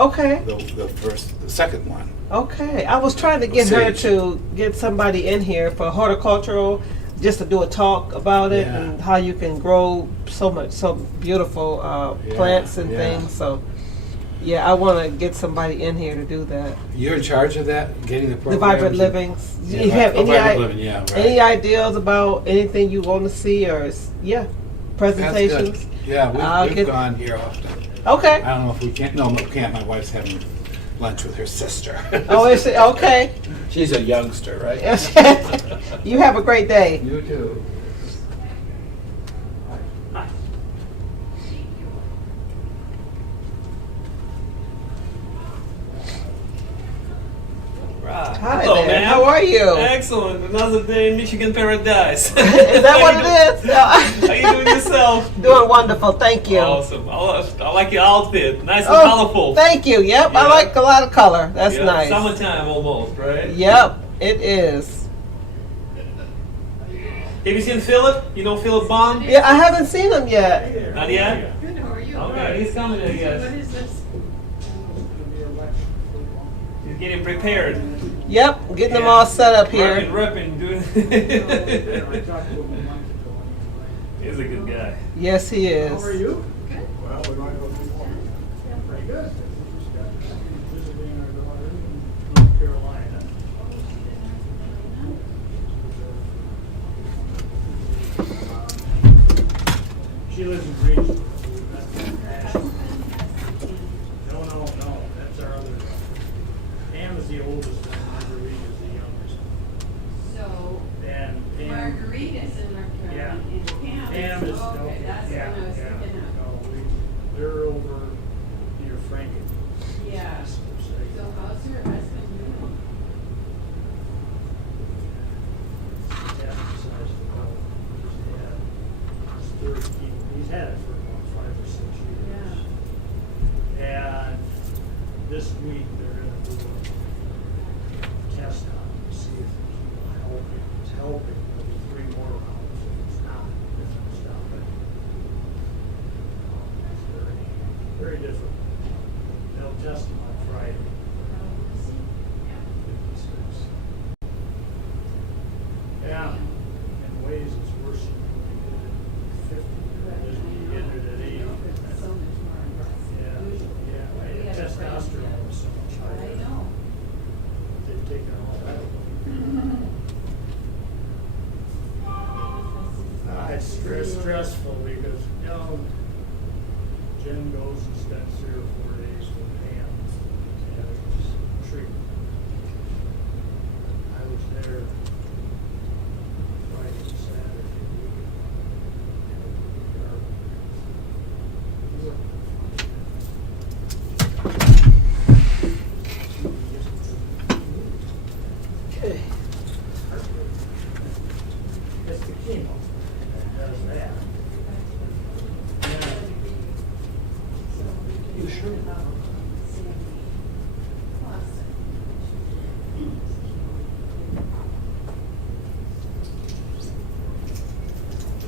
Okay. The second one. Okay. I was trying to get her to get somebody in here for horticultural, just to do a talk about it and how you can grow so beautiful plants and things. So, yeah, I want to get somebody in here to do that. You're in charge of that, getting the The programs? Vibrant Livings. Yeah, You have any ideas about anything you want to see or presentations? That's good. Yeah, we've gone here often. Okay. I don't know if we can't. No, we can't. My wife's having lunch with her sister. Oh, is it? Okay. She's a youngster, right? You have a great day. You too. Hi Hello, there. man. How are you? Excellent. Another day in Michigan paradise. Is that what it is? How you doing yourself? Doing wonderful. Thank you. Awesome. I like your outfit. Nice and colorful. Thank you. Yep. I like a lot of color. That's nice. Summertime almost, right? Yep. It is. Have you seen Phillip? You know Phillip Bond? Yeah, I haven't seen him yet. Not yet? Good, how are you? Okay, he's coming, I guess. What is this? He's getting prepared. Yep. Getting them all set up here. Repping, doing. He's a good guy. Yes, he is. How are you? Good. Well, we might go through one. Pretty good. Just got visiting our daughter in North Carolina. She lives in Greensboro. No. That's our other. Pam is the oldest and Marguerite is the youngest. So, And Pam. Marguerite is in North Carolina, and Pam Pam is. okay, that's what I was thinking of. No, they're over near Franken. Yeah. So how's your husband doing? Yeah, besides the health, he's had it for about 5 or 6 years. And this week they're gonna do a test on him to see if it's helping. There'll be 3 more rounds. If it's not, then they'll stop it. It's very, very different. They'll test him on Friday. 56. Yeah, in ways it's worse than we did at 50. Just getting it at 80. So much more aggressive. Yeah, testosterone is so much higher. I know. They've taken all that away. It's stressful because, Jen goes and spends 3 or 4 days with Pam and it's treatment. I was there Friday and Saturday. Okay. It's the chemo that does that. You sure?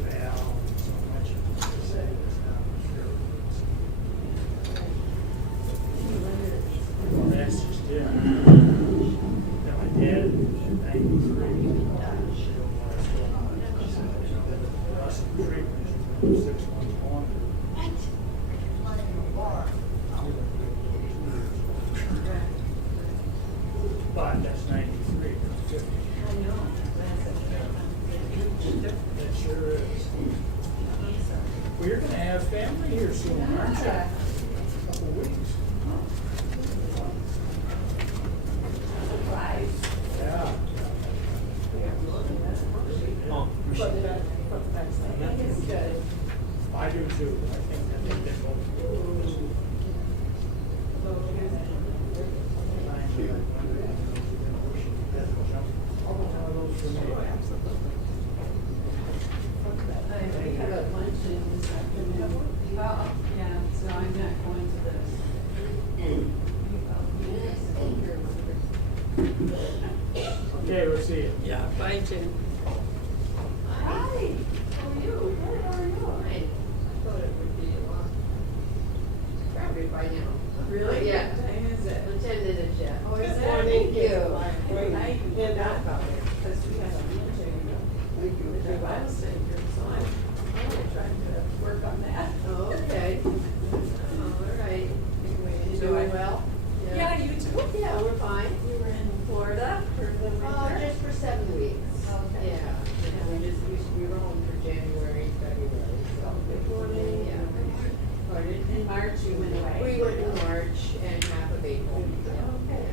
Well, so much to say, it's not sure. Well, that's just it. Now, my dad is 93. She don't want to go on. The rest of the treatment is 6 months longer. But that's 93, not 50. I know. It sure is. Well, you're gonna have family here soon, aren't you? A couple weeks. Yeah. Oh, I do too. I think they both. We have a luncheon this afternoon. Oh, yeah, so I'm not going to Okay, we'll see you. Yeah. Bye, Jen. Hi, how are you? Good, how are you? I thought it would be a lot crowded by now. Really? Not yet. Lieutenant is yet. Oh, is Good that? morning. Thank you. Great. I forgot about it, because we had a meeting with the legislature, so I'm trying to work on that. Okay. All right. You doing well? Yeah, you too? Yeah, we're fine. We were in Florida for the winter. Just for 7 weeks. Okay. Yeah, we were home for January, February, so. Good morning. Yeah. Pardon? In March you went away. We went in March and half of April. Okay.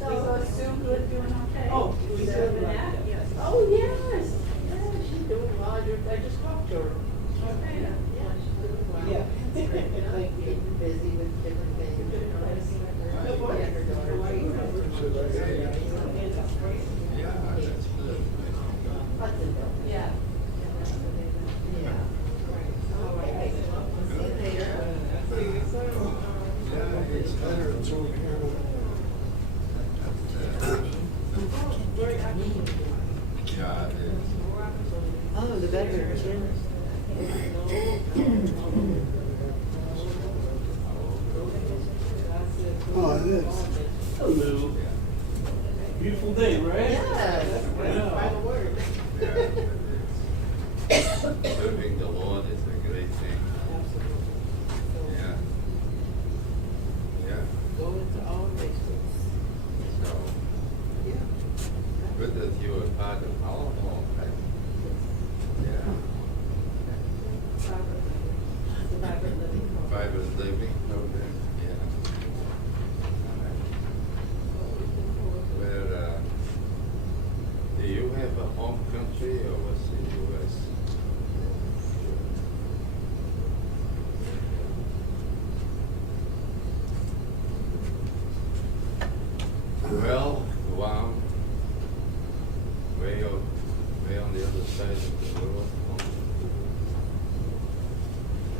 So, So Sue good, doing okay? Oh, She's yeah. doing that? Yes. oh, yes, yeah, she's doing well. I just talked to her. Okay. Yeah, she's doing well. Yeah. That's great. You know, Thank you. keeping busy with different things. You know, Good morning. yeah, her daughter. Hudsonville. Yeah. Yeah. All right. See you later. Oh, the veterans. Oh, it is. Hello. Beautiful day, right? Yes, that's the final word. Serving the Lord is a great thing. Yeah. Yeah. Go into all races. So, good that you were part of our home, right? Yeah. Survivor living. Private living program, yeah. Where, do you have a home country or was the US? Well, Guam, way on the other side of the world.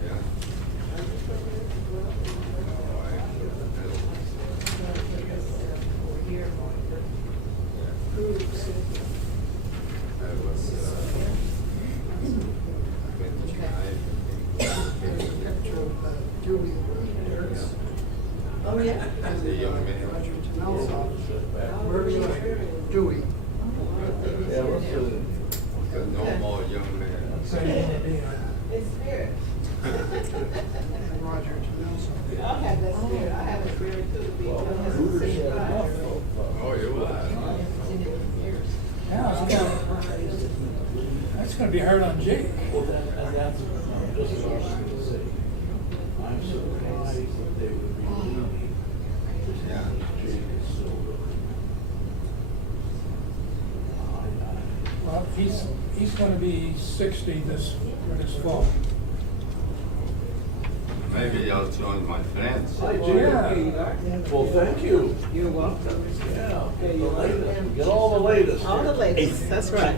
Yeah. Oh, I feel the Netherlands. I was 25, Oh, yeah. as a young man. Dewey. But no more young man. It's spirit. Roger Nelson. I have that spirit. I have a spirit too to be. Oh, you are? Yeah, that's gonna be hard on Jake. Well, that's just what I was gonna say. I'm surprised that they would be leaving. Yeah. Jake is so Well, he's gonna be 60 this fall. Maybe I'll join my friends. Yeah. Well, thank you. You're welcome. Yeah. Okay, you're welcome. Get all the latest. All the latest, that's right.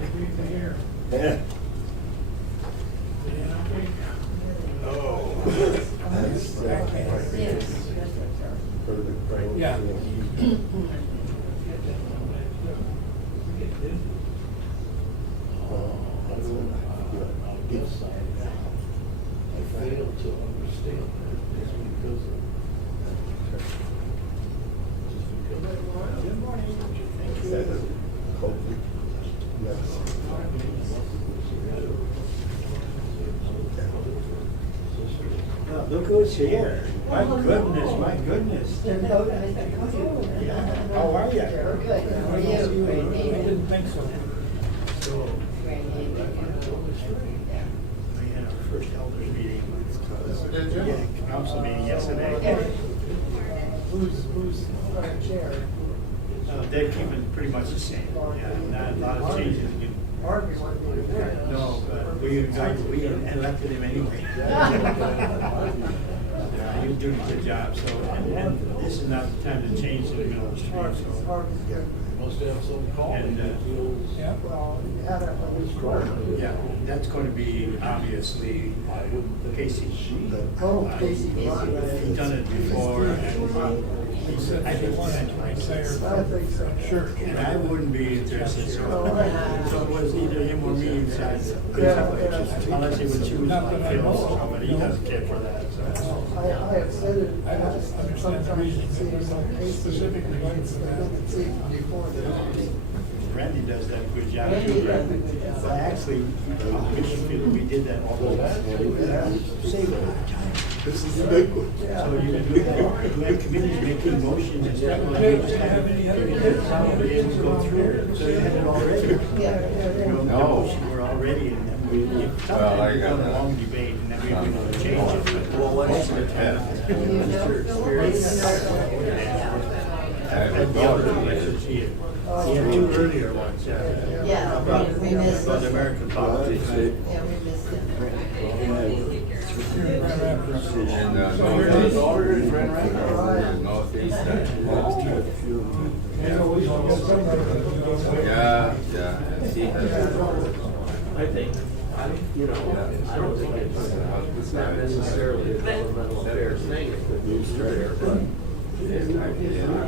Yeah. Yeah. I guess I failed to understand that. It's because of. Just because. Good morning. Look who's here. My goodness, my goodness. Yeah. How are you? We're good. How are I you? didn't think so. We had our first elders meeting. Yeah, council meeting yesterday. Who's chair? They're keeping pretty much the same. Yeah, not a lot of changes. No, but we elected him anyway. Yeah, he was doing a good job, so, and this is not the time to change in the middle of the street, so. Must have some calling And, that feels. Yeah. Yeah, that's going to be obviously Casey. Casey. He's done it before, and He said I they think wanted to retire. Sure. and I wouldn't be interested, so it was either him or me, unless he would choose like Phil or somebody, he doesn't care for that, so. I have said it. I don't understand the reasoning. Specifically Before the. Randy does that good job Randy too. does a good job. But actually, we should feel we did that all the time. Save a lot of time. This is the big one. So you can do that, you have committees making motions and stuff, like you just have, be able to go through it, so you have it already. You know, the No. motion, we're already, and then we, Well, I sometimes we got have a that. long debate, and then we want to change it, but most of the time. I have a And the other daughter, one, I should see it. He had two earlier ones, Yeah, about we missed about them. American politics. Yeah, we missed them. in the northeast. Yeah, yeah, she has. I think, you know, I don't think it's not necessarily a governmental affairs thing, it could be there, but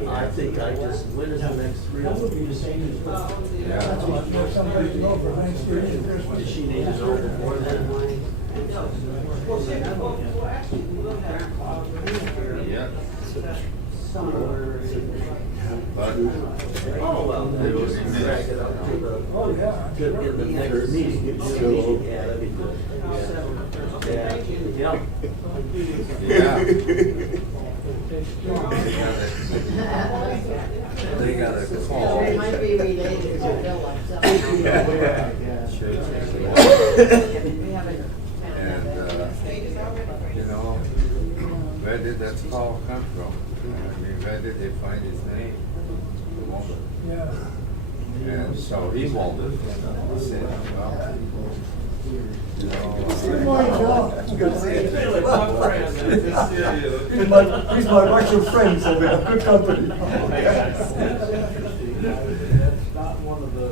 I think I just, when is the next real? Does she need to know before then? Yeah. But Oh, well, they will be drag missed. it up to the, in the next meeting. Yeah, that'd be good. Yeah. Yeah. They got a call. It might be related to Phillip, something. We haven't found And, that. you know, where did that call come from? I mean, where did they find his name? The woman. Yeah. And so he wanted, he said, well, you know. Good morning, Joe. Good to see you. Phillip, my friend, good to see you. He's my virtual friend, so we have good company. That's not one of the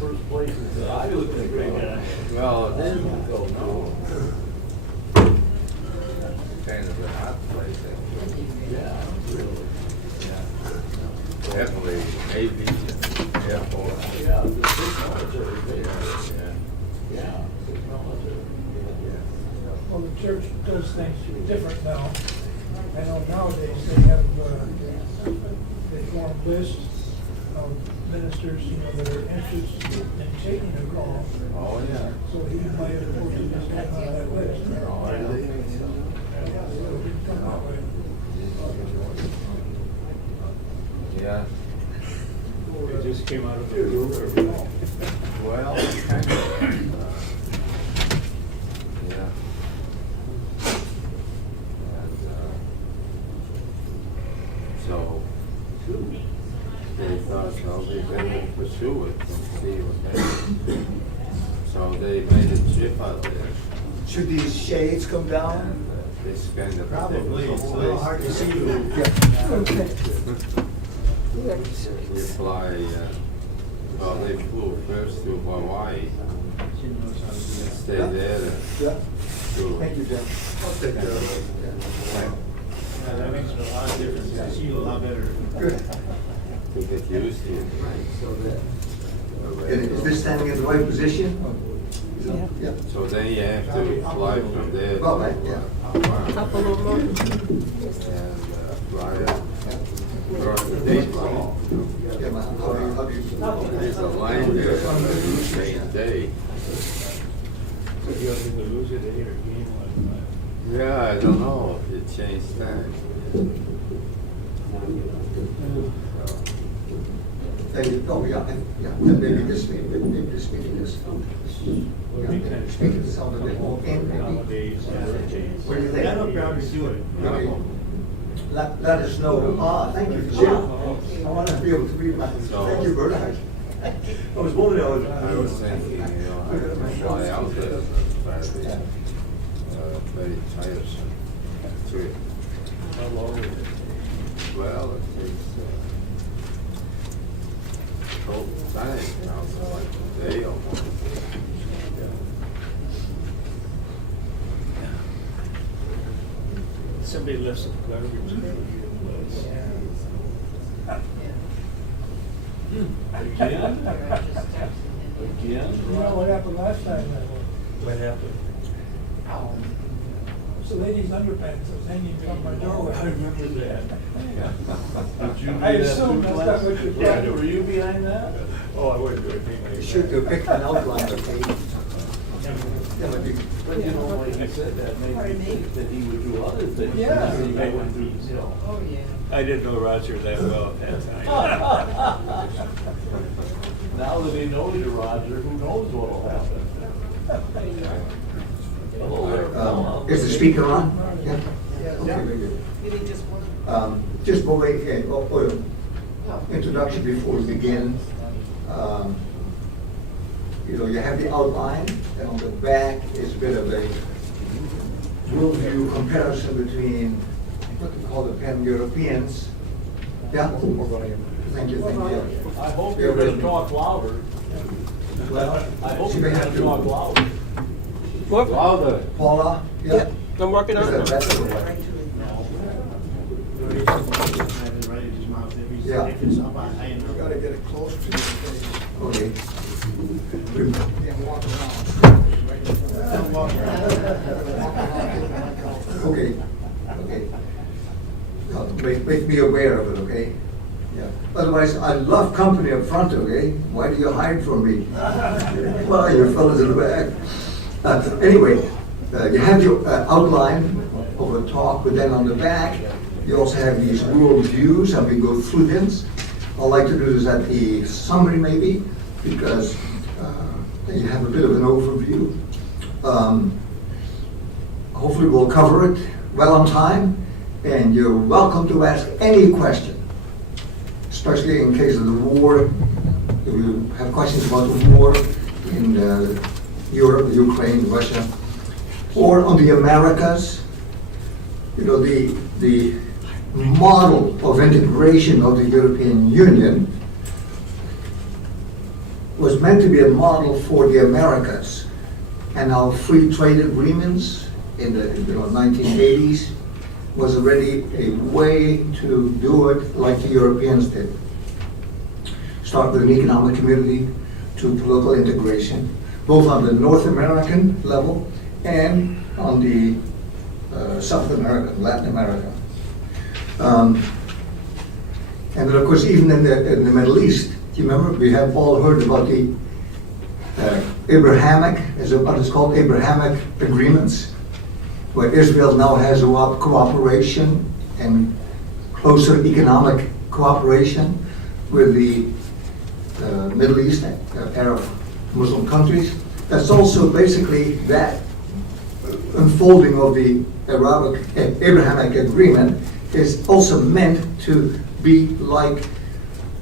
first places that I would think of. Well, then go no. Kind of a hot place, actually. Yeah, really. Definitely, maybe, airport. Yeah, the big military base. Yeah. Yeah, big military. Well, the church does things different now. I know nowadays they have, they form lists of ministers, you know, that are interested in taking a call. Oh, yeah. So he might have posted his name on that list. Oh, really? Yeah, so it didn't come that way. Yeah. It just came out of the blue. Well, kind of. Yeah. And, so, they thought, well, they better pursue it and see what happens. So they made a trip out there. Should these shades come down? And this kind of. Probably, it's a little hard to see you. We fly, well, they flew first to Hawaii, stay there. Yeah. To, Thank you, Jim. I'll take care of it. Yeah, that makes a lot of difference, I see you a lot better. Good. to get used to it. So that. Is this standing in the right position? Yeah. So then you have to fly from there to Well, right, yeah. Hawaii. Up a little more. And fly up, across the daylight. Yeah, man, how do you? There's a line there on the same day. So you have to lose it here again last night. Yeah, I don't know if it changed time. Thank you. Oh, yeah, maybe this meeting is. Well, we kind of Make it sound a bit more in, maybe. Nowadays, What do you think? that'll probably do it. Maybe let us know. Thank you, Jim. I want to be able to read my, thank you, Bert. I was wondering, I was thinking, you know, I have to fly out there on Friday. Very tiresome trip. How long is it? Well, it takes whole time, now it's like a day almost. Somebody left some garbage. Again? You know what happened last time? What happened? It's a lady's underpants that was hanging from my doorway. I remember that. Did you do I that assume too, that's Glenn? not what you Yeah, did. were you behind that? Oh, I wouldn't do anything like You that. should do pick an outline, okay? Yeah, but you- But you know, like you said, that made me think that he would do other things. Yeah. He wouldn't do, you know. Oh, yeah. I didn't know Roger that well at that time. Now that he knows you, Roger, who knows what'll happen? Is the speaker on? Yeah? Okay, very good. You need just one? Just by way of introduction before we begin. You know, you have the outline, and on the back is a bit of a worldview comparison between what we call the pan-Europeans. Yeah? Thank you, thank you. I hope you're gonna talk louder. Well, I hope you you're may have gonna talk to. louder. What? Louder. Paula? Yeah, I'm working Is on that it. better? Yeah. If it's up on high enough. Gotta get it close to your face. Okay. Can't walk around. Don't walk Okay, okay. Make me aware of it, okay? Yeah. Otherwise, I love company up front, okay? Why do you hide from me? Well, you fellas in the back. Anyway, you have your outline of a talk, but then on the back, you also have these world views, and we go through this. I'd like to do this at the summary maybe, because then you have a bit of an overview. Hopefully we'll cover it well on time, and you're welcome to ask any question, especially in case of the war. If you have questions about the war in Europe, Ukraine, Russia, or on the Americas. You know, the model of integration of the European Union was meant to be a model for the Americas, and our free trade agreements in the 1980s was already a way to do it like the Europeans did. Start with an economic community to political integration, both on the North American level and on the South American, Latin America. And then of course even in the Middle East, do you remember, we have all heard about the Abrahamic, what is called Abrahamic agreements, where Israel now has a cooperation and closer economic cooperation with the Middle East, Arab Muslim countries. That's also basically that unfolding of the Abrahamic agreement is also meant to be like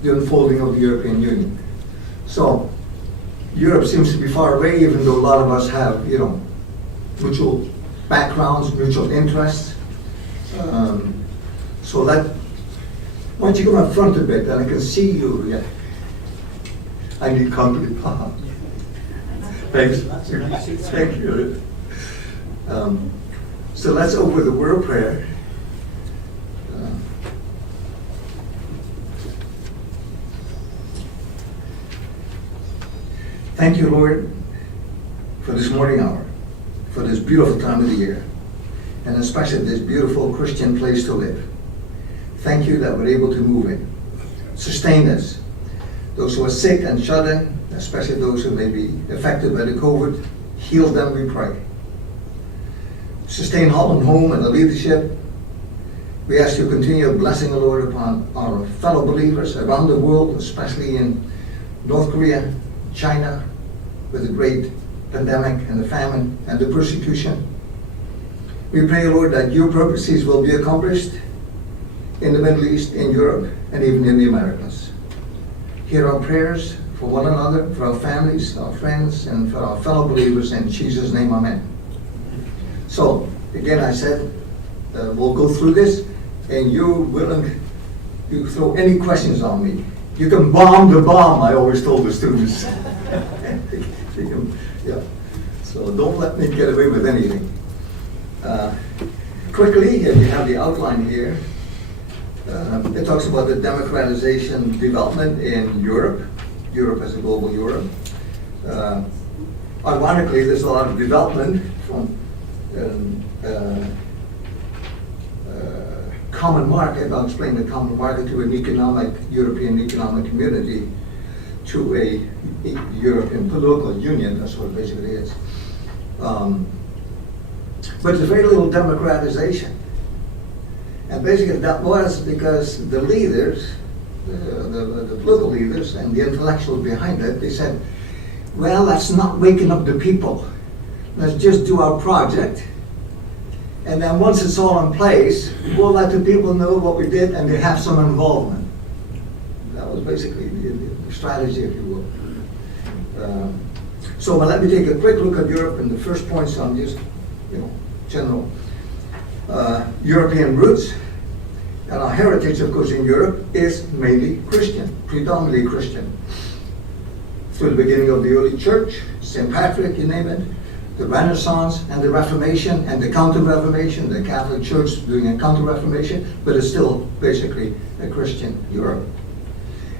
the unfolding of the European Union. So Europe seems to be far away, even though a lot of us have, you know, mutual backgrounds, mutual interests. So that, why don't you go up front a bit, and I can see you. Yeah. I need company. Thanks. Thank you. So let's open with a word of prayer. Thank you, Lord, for this morning hour, for this beautiful time of the year, and especially this beautiful Christian place to live. Thank you that we're able to move in. Sustain us. Those who are sick and shut in, especially those who may be affected by the COVID, heal them, we pray. Sustain Holland Home and the leadership. We ask you to continue blessing the Lord upon our fellow believers around the world, especially in North Korea, China, with the great pandemic and the famine and the persecution. We pray, Lord, that your purposes will be accomplished in the Middle East, in Europe, and even in the Americas. Hear our prayers for one another, for our families, our friends, and for our fellow believers. In Jesus' name, amen. So, again, I said, we'll go through this, and you're willing to throw any questions on me. You can bomb the bomb, I always told the students. You can, yeah. So don't let me get away with anything. Quickly, if you have the outline here, it talks about the democratization development in Europe. Europe as a global Europe. Ironically, there's a lot of development from common market, I'll explain the common market to an European economic community, to a European political union, that's what it basically is. But there's very little democratization. And basically that was because the leaders, the political leaders and the intellectuals behind it, they said, well, that's not waking up the people. Let's just do our project. And then once it's all in place, we'll let the people know what we did and they have some involvement. That was basically the strategy, if you will. So let me take a quick look at Europe, and the first points on just, general European roots. And our heritage, of course, in Europe is mainly Christian, predominantly Christian. Through the beginning of the early church, St. Patrick, you name it, the Renaissance and the Reformation and the Counter-Reformation, the Catholic Church doing a Counter-Reformation, but it's still basically a Christian Europe.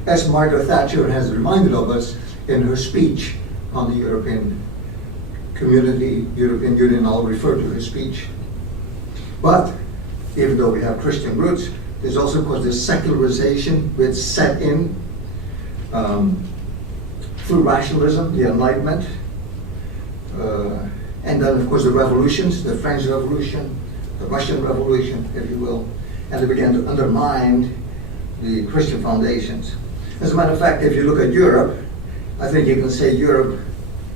As Margaret Thatcher has reminded of us in her speech on the European Community, European Union, I'll refer to her speech. But even though we have Christian roots, there's also, of course, this secularization which set in through rationalism, the Enlightenment, and then, of course, the revolutions, the French Revolution, the Russian Revolution, if you will, and they began to undermine the Christian foundations. As a matter of fact, if you look at Europe, I think you can say Europe,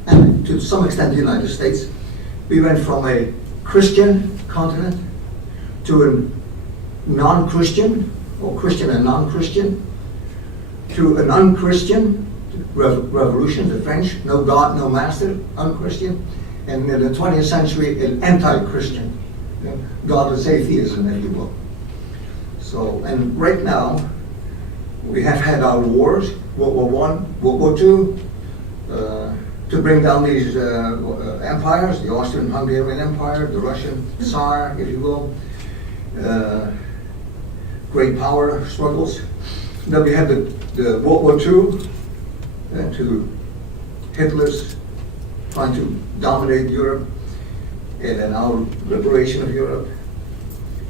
and to some extent the United States, we went from a Christian continent to a non-Christian, or Christian and non-Christian, to an un-Christian, revolution, the French, no God, no master, un-Christian, and in the 20th century, an anti-Christian, godless atheism, if you will. So, and right now, we have had our wars, World War I, World War II, to bring down these empires, the Austrian-Hungarian Empire, the Russian Tsar, if you will, great power struggles. Then we had the World War II, to Hitler's trying to dominate Europe, and then our liberation of Europe.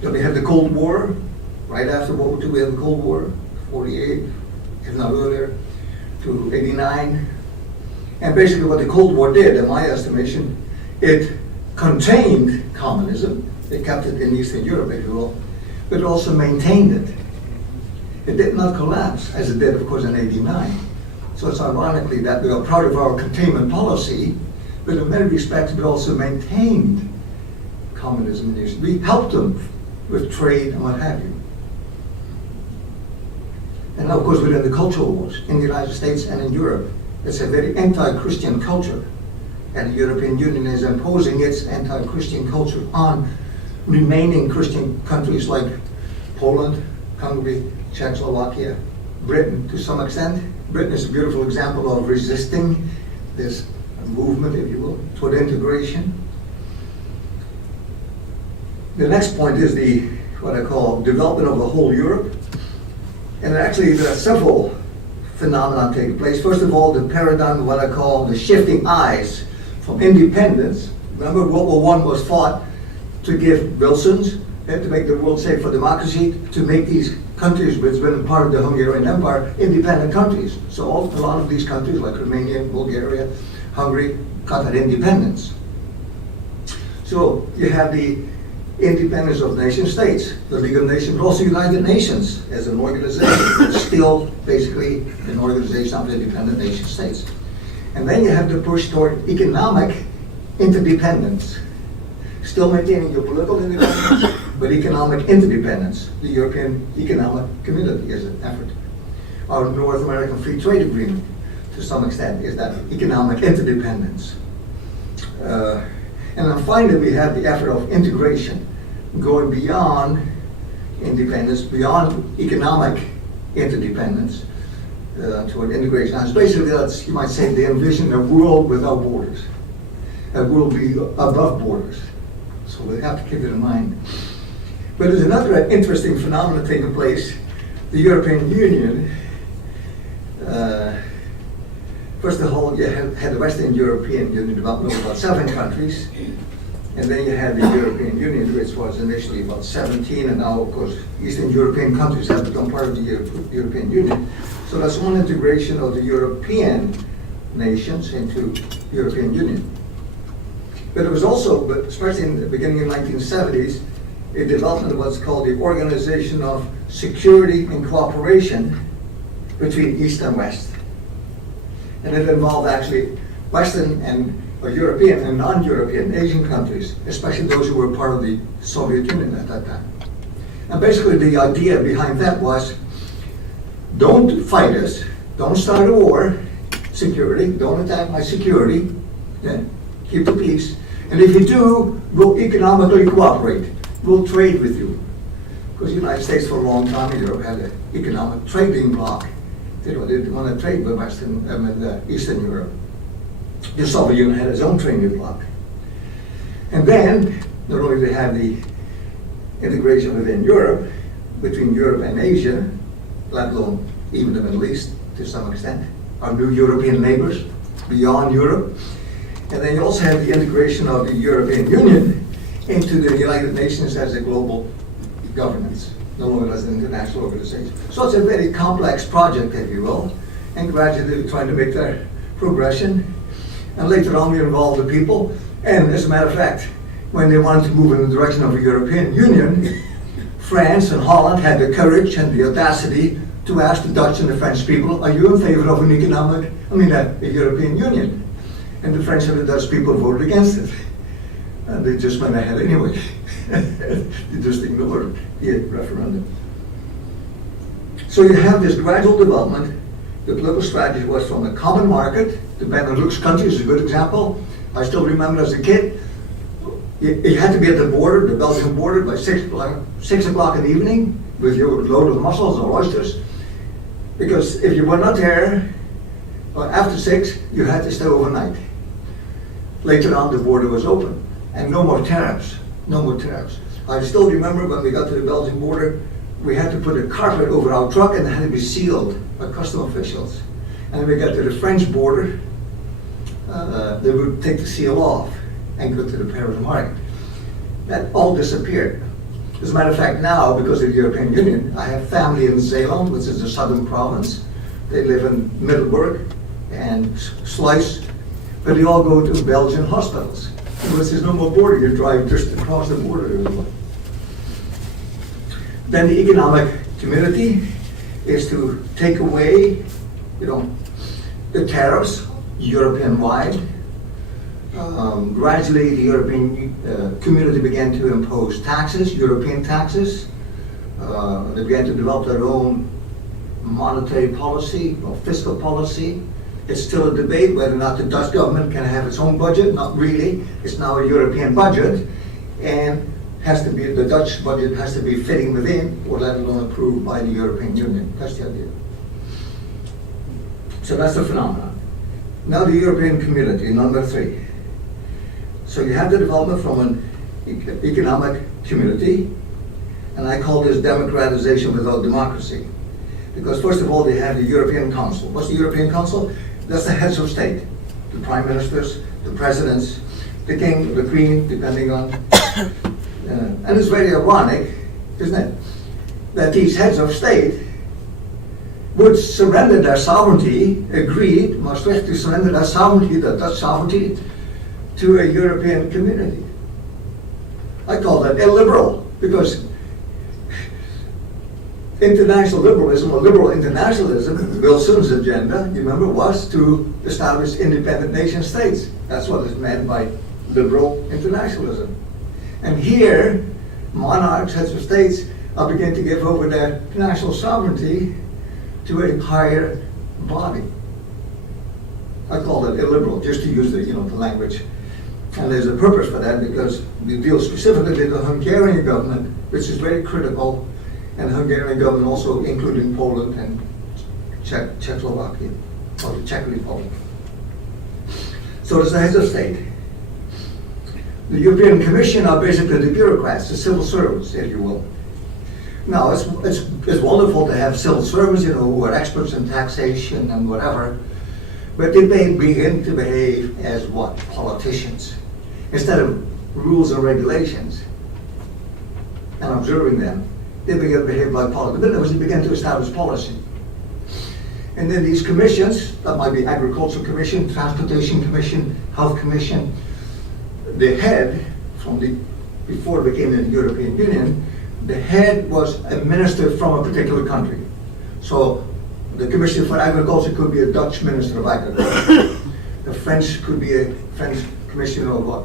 Then we had the Cold War. Right after World War II, we had the Cold War, 48, if not earlier, to 89. And basically what the Cold War did, in my estimation, it contained communism. It kept it in Eastern Europe, if you will, but it also maintained it. It did not collapse, as it did, of course, in 89. So it's ironically that we are proud of our containment policy, but in many respects we also maintained communism. We helped them with trade and what have you. And now, of course, within the cultural wars in the United States and in Europe, it's a very anti-Christian culture. And the European Union is imposing its anti-Christian culture on remaining Christian countries like Poland, Hungary, Czechoslovakia, Britain to some extent. Britain is a beautiful example of resisting this movement, if you will, toward integration. The next point is what I call development of the whole Europe. And actually there are several phenomena taking place. First of all, the paradigm, what I call the shifting eyes from independence. Remember, World War I was fought to give Wilson's, to make the world safe for democracy, to make these countries which have been part of the Hungarian Empire independent countries. So a lot of these countries like Romania, Bulgaria, Hungary got that independence. So you have the independence of nation states, the League of Nations, but also United Nations as an organization. It's still basically an organization of independent nation states. And then you have the push toward economic interdependence. Still maintaining your political independence, but economic interdependence. The European Economic Community is an effort. Our North American Free Trade Agreement, to some extent, is that economic interdependence. And then finally, we have the effort of integration, going beyond independence, beyond economic interdependence, toward integration. And basically, that's, you might say, they envision a world without borders, a world above borders. So we have to keep it in mind. But there's another interesting phenomenon taking place. The European Union, first of all, you had the Western European Union development of about 7 countries, And then you had the European Union, which was initially about 17, and now, of course, Eastern European countries have become part of the European Union. So that's one integration of the European nations into European Union. But it was also, but especially in the beginning of the 1970s, a development of what's called the Organization of Security and Cooperation between East and West. And it involved actually Western and or European and non-European Asian countries, especially those who were part of the Soviet Union at that time. And basically the idea behind that was, don't fight us, don't start a war, security, don't attack my security, yeah? Keep the peace. And if you do, we'll economically cooperate, we'll trade with you. Because the United States for a long time in Europe had an economic trading bloc. They didn't want to trade with Eastern Europe. The Soviet Union had its own trading bloc. And then, not only they have the integration within Europe, between Europe and Asia, let alone even the Middle East to some extent, our new European neighbors beyond Europe. And then you also have the integration of the European Union into the United Nations as a global governance, no longer as an international organization. So it's a very complex project, if you will, and gradually we're trying to make that progression. And later on we involved the people, and as a matter of fact, when they wanted to move in the direction of a European Union, France and Holland had the courage and the audacity to ask the Dutch and the French people, are you in favor of a European Union? And the French and the Dutch people voted against it. And they just went ahead anyway. They just ignored the referendum. So you have this gradual development. The political strategy was from the common market. The Benelux countries is a good example. I still remember as a kid, you had to be at the border, the Belgian border, by 6 o'clock in the evening with your load of mussels or oysters. Because if you were not there, after 6, you had to stay overnight. Later on, the border was open, and no more tariffs, no more tariffs. I still remember when we got to the Belgian border, we had to put a carpet over our truck and it had to be sealed by custom officials. And when we got to the French border, they would take the seal off and go to the Paris market. That all disappeared. As a matter of fact, now, because of the European Union, I have family in Zeeland, which is the southern province. They live in Middelburg and Sluis, but they all go to Belgian hospitals. Because there's no more border, you drive just across the border. Then the economic community is to take away, the tariffs, European-wide. Gradually, the European community began to impose taxes, European taxes. They began to develop their own monetary policy or fiscal policy. It's still a debate whether or not the Dutch government can have its own budget. Not really. It's now a European budget, and the Dutch budget has to be fitting within, or let alone approved by the European Union. That's the idea. So that's the phenomenon. Now the European community, number 3. So you have the development from an economic community, and I call this democratization without democracy. Because first of all, they have the European Council. What's the European Council? That's the heads of state, the prime ministers, the presidents, the king, the queen, depending on. And it's very ironic, isn't it, that these heads of state would surrender their sovereignty, agreed, Maastricht, to surrender their sovereignty, the Dutch sovereignty, to a European community. I call that illiberal, because international liberalism, or liberal internationalism, Wilson's agenda, you remember, was to establish independent nation states. That's what is meant by liberal internationalism. And here, monarchs, heads of states, are beginning to give over their national sovereignty to a higher body. I call that illiberal, just to use the language. And there's a purpose for that, because we deal specifically with the Hungarian government, which is very critical, and the Hungarian government also including Poland and Czechoslovakia, or the Czech Republic. So there's the heads of state. The European Commission are basically the bureaucrats, the civil servants, if you will. Now, it's wonderful to have civil servants, who are experts in taxation and whatever, but they begin to behave as what? Politicians. Instead of rules and regulations and observing them, they began to behave like politics. Then they began to establish policy. And then these commissions, that might be Agricultural Commission, Transportation Commission, Health Commission, the head, before it became the European Union, the head was a minister from a particular country. So the Commissioner for Agriculture could be a Dutch Minister of Agriculture. The French could be a French Commissioner of what?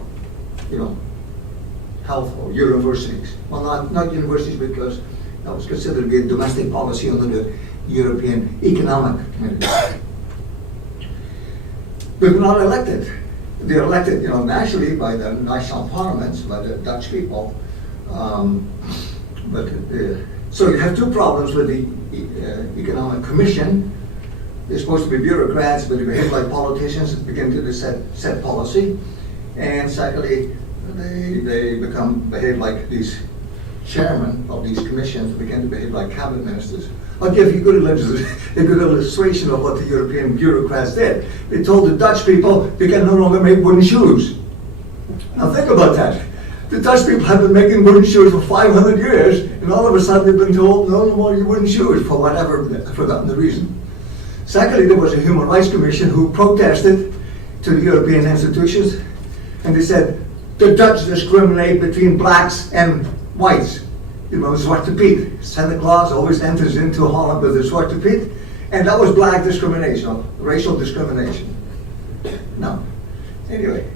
Health or universities. Well, not universities, because that was considered to be a domestic policy under the European Economic Community. But they're not elected. They're elected, nationally by the national parliaments, by the Dutch people. So you have two problems with the Economic Commission. They're supposed to be bureaucrats, but they behave like politicians, begin to set policy. And secondly, they behave like these chairmen of these commissions, begin to behave like cabinet ministers. I'll give you a good illustration of what the European bureaucrats did. They told the Dutch people they can no longer make wooden shoes. Now think about that. The Dutch people have been making wooden shoes for 500 years, and all of a sudden they've been told no more wooden shoes for whatever, I've forgotten the reason. Secondly, there was a Human Rights Commission who protested to the European institutions, and they said, the Dutch discriminate between blacks and whites. Zwarte Piet. Santa Claus always enters into Holland with the Zwarte Piet, and that was black discrimination, racial discrimination. Now, anyway,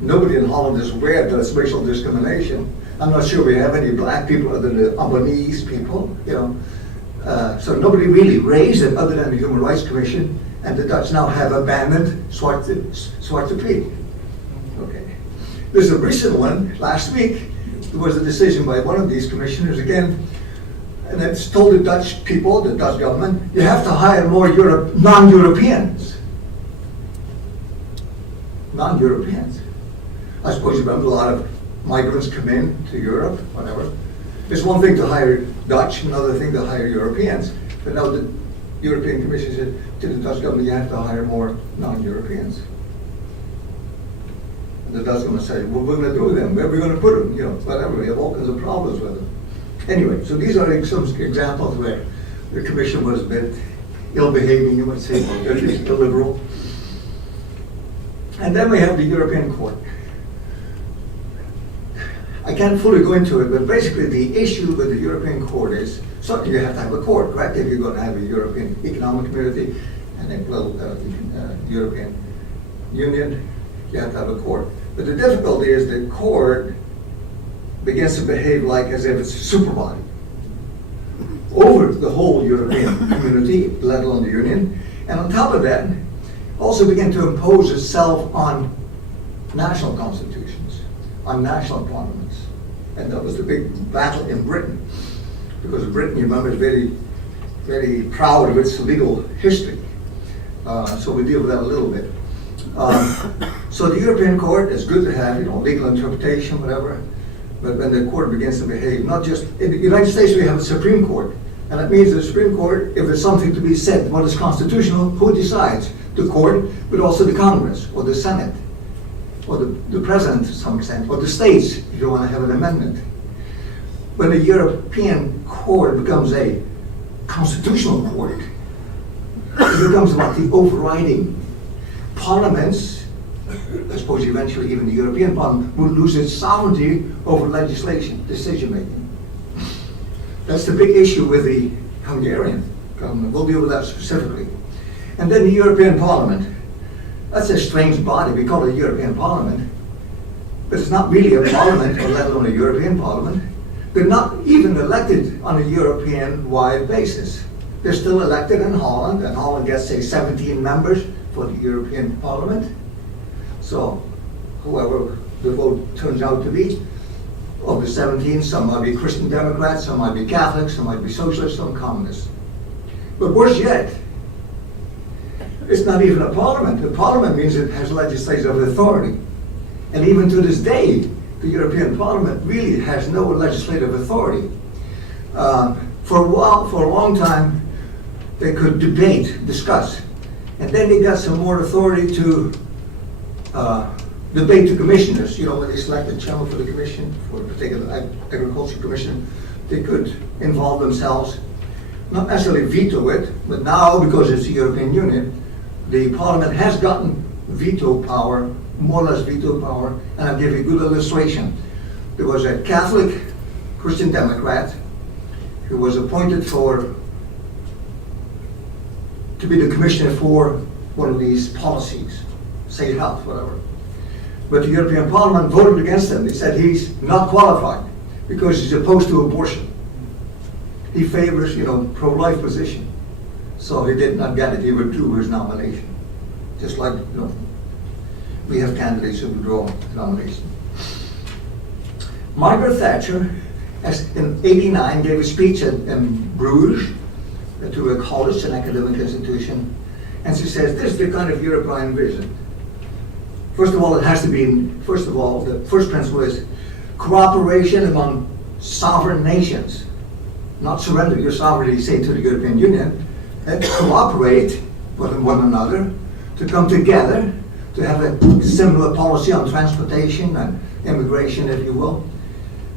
nobody in Holland is aware that it's racial discrimination. I'm not sure we have any black people other than the Albanese people, So nobody really raised it other than the Human Rights Commission, and the Dutch now have abandoned Zwarte Piet. Okay. There's a recent one, last week, there was a decision by one of these commissioners again, and it's told the Dutch people, the Dutch government, you have to hire more non-Europeans. Non-Europeans. I suppose you remember a lot of migrants come in to Europe, whatever. It's one thing to hire Dutch, another thing to hire Europeans. But now the European Commission said to the Dutch government, you have to hire more non-Europeans. And the Dutch government said, what we're going to do with them? Where are we going to put them? Whatever. We have all kinds of problems with them. Anyway, so these are some examples where the Commission was a bit ill-behaving, you might say, or at least illiberal. And then we have the European Court. I can't fully go into it, but basically the issue with the European Court is, certainly you have to have a court, correct? If you're going to have a European Economic Community and then European Union, you have to have a court. But the difficulty is the court begins to behave like as if it's a super body over the whole European community, let alone the Union. And on top of that, also begin to impose itself on national constitutions, on national parliaments. And that was the big battle in Britain. Because Britain, you remember, is very, very proud of its legal history. So we deal with that a little bit. So the European Court is good to have, legal interpretation, whatever. But when the court begins to behave, not just, in the United States we have a Supreme Court. And that means the Supreme Court, if there's something to be said, what is constitutional, who decides? The court, but also the Congress, or the Senate, or the President to some extent, or the states, if you want to have an amendment. When the European Court becomes a constitutional court, it becomes like the overriding. Parliaments, I suppose eventually even the European Parliament, will lose its sovereignty over legislation, decision-making. That's the big issue with the Hungarian government. We'll deal with that specifically. And then the European Parliament. That's a strange body. We call it a European Parliament. But it's not really a parliament, or let alone a European Parliament. They're not even elected on a European-wide basis. They're still elected in Holland, and Holland gets, say, 17 members for the European Parliament. So whoever the vote turns out to be, of the 17, some might be Christian Democrats, some might be Catholics, some might be socialists, some communists. But worse yet, it's not even a parliament. A parliament means it has legislative authority. And even to this day, the European Parliament really has no legislative authority. For a long time, they could debate, discuss. And then they got some more authority to debate the commissioners, when they select the chairman for the commission, for a particular agriculture commission, they could involve themselves, not necessarily veto it, but now, because it's the European Union, the Parliament has gotten veto power, more or less veto power, and I'll give you a good illustration. There was a Catholic Christian Democrat who was appointed to be the commissioner for one of these policies, say health, whatever. But the European Parliament voted against him. They said he's not qualified because he's opposed to abortion. He favors, pro-life position. So he did not get it. He withdrew his nomination. Just like, we have candidates who withdraw nomination. Margaret Thatcher, in '89, gave a speech in Bruges to a college, an academic institution, and she says, this is the kind of Europe I envision. First of all, the first principle is cooperation among sovereign nations. Not surrender your sovereignty, say, to the European Union, and cooperate with one another, to come together, to have a similar policy on transportation and immigration, if you will,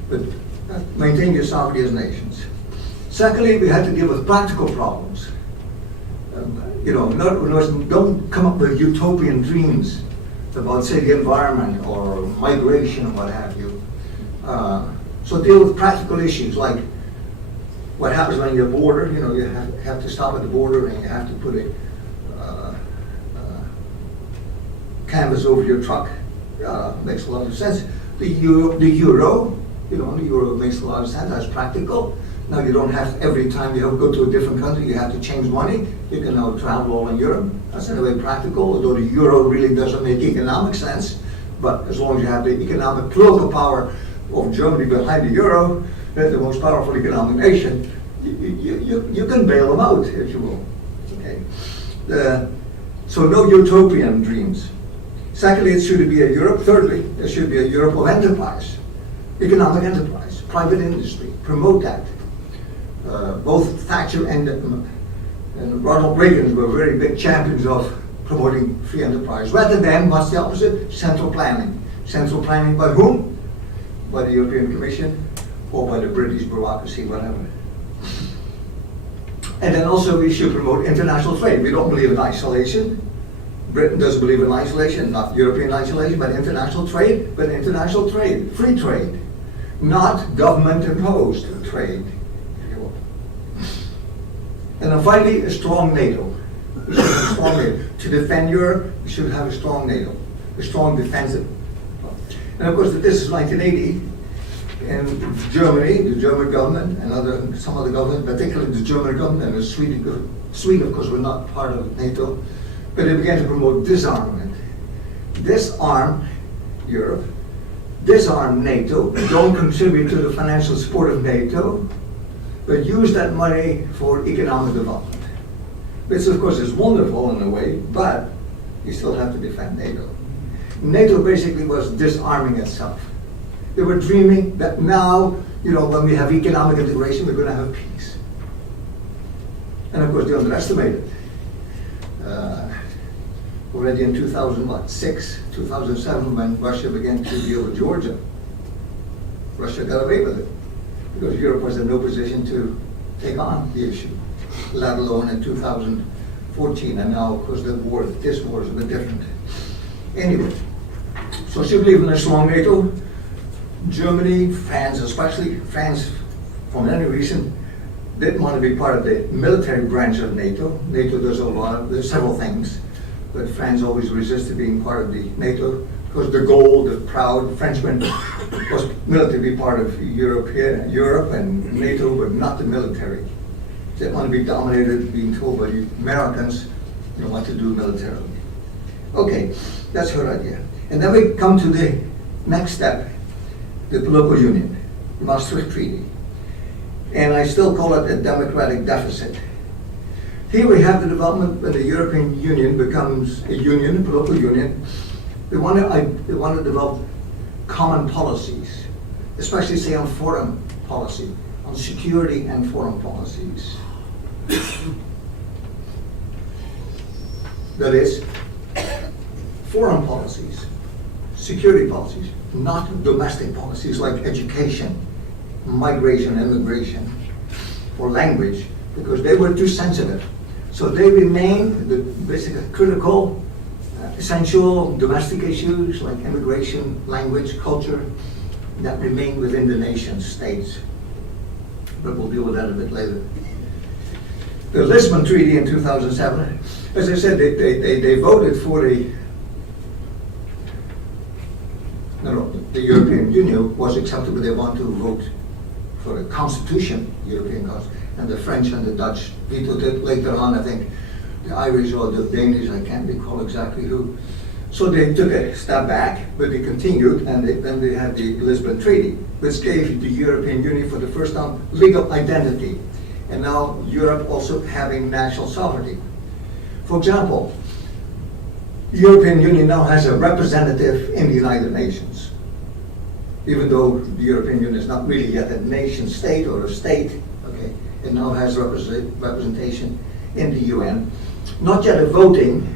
but maintain your sovereignty as nations. Secondly, we had to deal with practical problems. Don't come up with utopian dreams about, say, the environment or migration and what have you. So deal with practical issues like what happens when you're border. You have to stop at the border and you have to put a canvas over your truck. Makes a lot of sense. The euro, the euro makes a lot of sense. That's practical. Now you don't have, every time you have to go to a different country, you have to change money. You can now travel all in Europe. That's in a way practical, although the euro really doesn't make economic sense. But as long as you have the economic political power of Germany behind the euro, the most powerful economic nation, you can bail them out, if you will. Okay. So no utopian dreams. Secondly, it should be a Europe. Thirdly, there should be a Europe of enterprise, economic enterprise, private industry. Promote that. Both Thatcher and Ronald Reagan were very big champions of promoting free enterprise, rather than, what's the opposite? Central planning. Central planning by whom? By the European Commission or by the British bureaucracy, whatever. And then also we should promote international trade. We don't believe in isolation. Britain doesn't believe in isolation, not European isolation, but international trade, free trade, not government-imposed trade. And then finally, a strong NATO. We should have a strong NATO. To defend Europe, we should have a strong NATO, a strong defensive. And of course, this is 1980, and Germany, the German government, and some other governments, particularly the German government and Sweden, of course, were not part of NATO, but they began to promote disarmament. Disarm Europe, disarm NATO, don't contribute to the financial support of NATO, but use that money for economic development. Which of course is wonderful in a way, but you still have to defend NATO. NATO basically was disarming itself. They were dreaming that now, when we have economic integration, we're going to have peace. And of course they underestimated. Already in 2007, when Russia began to deal with Georgia, Russia got away with it, because Europe was in no position to take on the issue, let alone in 2014. And now, of course, this war is a bit different. Anyway, so she believed in a strong NATO. Germany, France, especially France, for many reasons, didn't want to be part of the military branch of NATO. NATO does there's several things, but France always resisted being part of the NATO, because the goal, the proud Frenchman, was military to be part of Europe and NATO, but not the military. They didn't want to be dominated, being told by the Americans, what to do militarily. Okay, that's her idea. And then we come to the next step, the political union, the Maastricht Treaty. And I still call it a democratic deficit. Here we have the development when the European Union becomes a union, a political union. They want to develop common policies, especially say on foreign policy, on security and foreign policies. That is, foreign policies, security policies, not domestic policies like education, migration, immigration, or language, because they were too sensitive. So they remained the basically critical, essential domestic issues like immigration, language, culture, that remain within the nation states. But we'll deal with that a bit later. The Lisbon Treaty in 2007, as I said, they voted for the European Union was acceptable. They want to vote for the Constitution, European Constitution, and the French and the Dutch vetoed it. Later on, I think the Irish or the Danish, I can't recall exactly who. So they took a step back, but they continued, and then they had the Lisbon Treaty, which gave the European Union for the first time legal identity. And now Europe also having national sovereignty. For example, the European Union now has a representative in the United Nations. Even though the European Union is not really yet a nation state or a state, okay, it now has representation in the UN. Not yet a voting,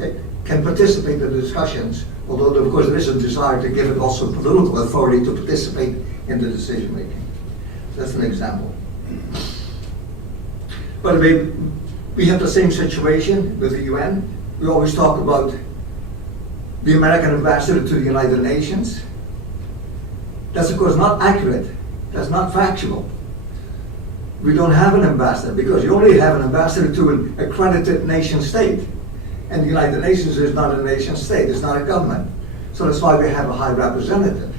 it can participate in the discussions, although of course there is a desire to give it also political authority to participate in the decision making. That's an example. By the way, we have the same situation with the UN. We always talk about the American ambassador to the United Nations. That's of course not accurate. That's not factual. We don't have an ambassador because you only have an ambassador to an accredited nation state. And the United Nations is not a nation state, it's not a government. So that's why we have a high representative.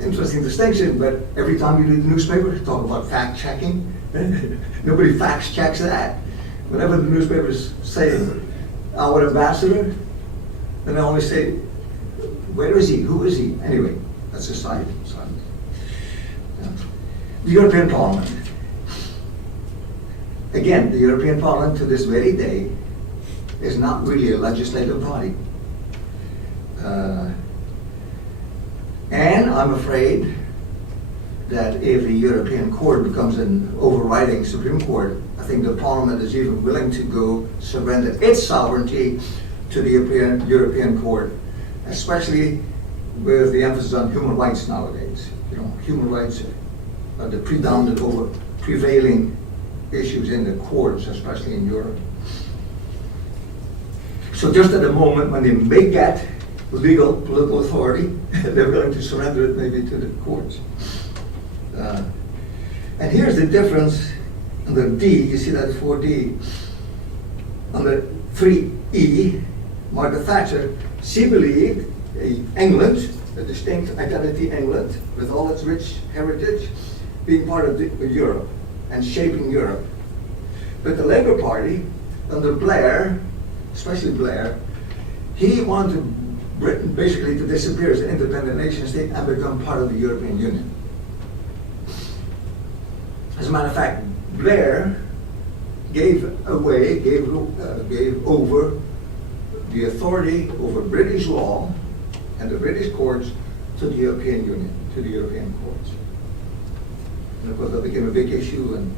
Interesting distinction, but every time you read the newspaper, you talk about fact checking. Nobody fact checks that. Whenever the newspapers say our ambassador, then they always say, where is he? Who is he? Anyway, that's a side. The European Parliament. Again, the European Parliament to this very day is not really a legislative body. And I'm afraid that if the European Court becomes an overriding Supreme Court, I think the Parliament is even willing to go surrender its sovereignty to the European Court, especially with the emphasis on human rights nowadays. You know, human rights are the predominant over prevailing issues in the courts, especially in Europe. So just at the moment when they may get legal political authority, they're willing to surrender it maybe to the courts. And here's the difference under D, you see that 4D. Under 3E, Margaret Thatcher, she believed England, a distinct identity England, with all its rich heritage, being part of Europe and shaping Europe. But the Labour Party, under Blair, especially Blair, he wanted Britain basically to disappear as an independent nation state and become part of the European Union. As a matter of fact, Blair gave over the authority over British law and the British courts to the European Union, to the European courts. And of course that became a big issue, and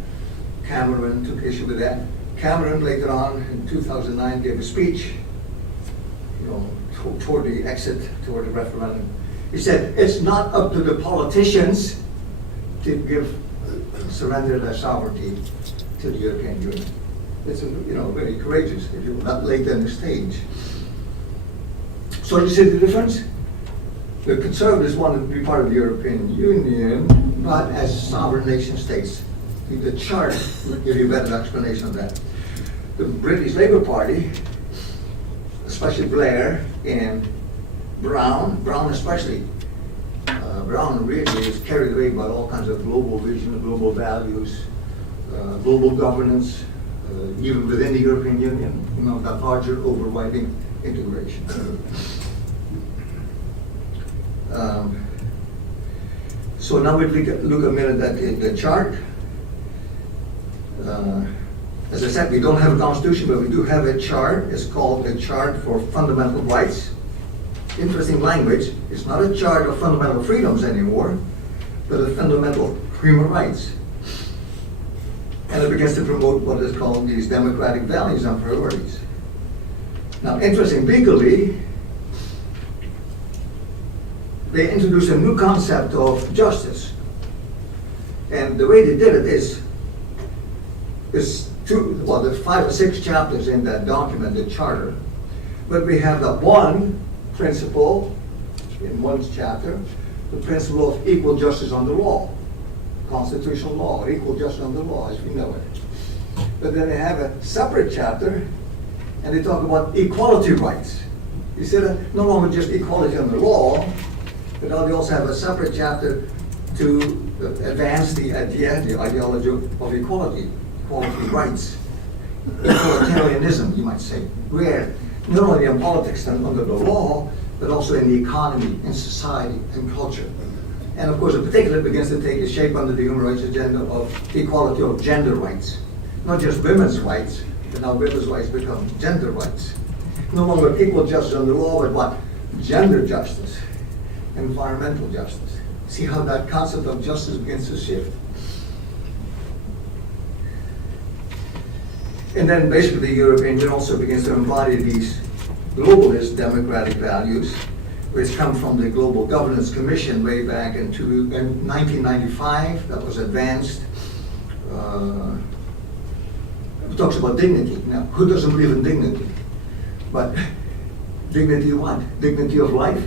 Cameron took issue with that. Cameron later on in 2009 gave a speech, toward the exit, toward the referendum. He said, it's not up to the politicians to surrender their sovereignty to the European Union. It's very courageous, if you will, not late in the stage. So you see the difference? The Conservatives wanted to be part of the European Union, but as sovereign nation states. The chart will give you a better explanation of that. The British Labour Party, especially Blair and Brown especially, Brown really is carried away by all kinds of global vision, global values, global governance, even within the European Union, that larger overriding integration. So now we look a minute at the chart. As I said, we don't have a constitution, but we do have a chart. It's called a chart for fundamental rights. Interesting language. It's not a chart of fundamental freedoms anymore, but of fundamental human rights. And it begins to promote what is called these democratic values and priorities. Now, interesting, legally, they introduced a new concept of justice. And the way they did it is there's 5 or 6 chapters in that document, the charter. But we have the one principle in one chapter, the principle of equal justice under law, constitutional law, equal justice under law as we know it. But then they have a separate chapter and they talk about equality rights. You see that no longer just equality under law, but now they also have a separate chapter to advance the idea, the ideology of equality rights, equalitarianism, you might say, where not only in politics and under the law, but also in the economy, in society, and culture. And of course, in particular, it begins to take a shape under the human rights agenda of equality of gender rights. Not just women's rights, but now women's rights become gender rights. No longer equal justice under law, but what? Gender justice, environmental justice. See how that concept of justice begins to shift. And then basically the European Union also begins to embody these globalist democratic values, which come from the Global Governance Commission way back in 1995, that was advanced. It talks about dignity. Now, who doesn't believe in dignity? But dignity of what? Dignity of life?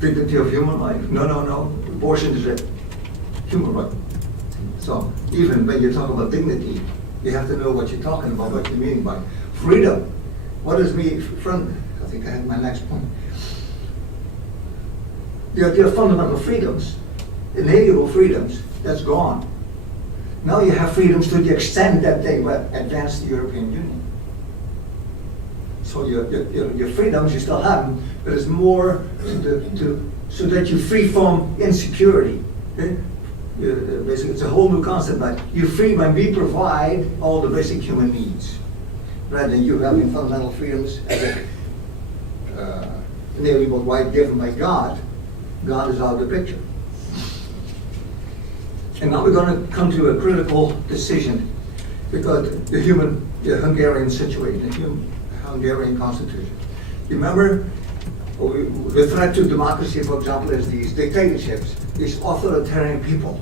Dignity of human life? No. Abortion is a human right. So even when you talk about dignity, you have to know what you're talking about, what you mean by freedom. What does I think I had my next point. There are fundamental freedoms, inalienable freedoms, that's gone. Now you have freedoms to the extent that they advance the European Union. So your freedoms, you still have them, but it's more so that you're free from insecurity. Okay? Basically, it's a whole new concept, but you're free when we provide all the basic human needs, rather than you having fundamental freedoms as an inalienable right given by God. God is out of the picture. And now we're going to come to a critical decision, because the Hungarian situation, the Hungarian constitution. You remember, the threat to democracy, for example, is these dictatorships, these authoritarian people.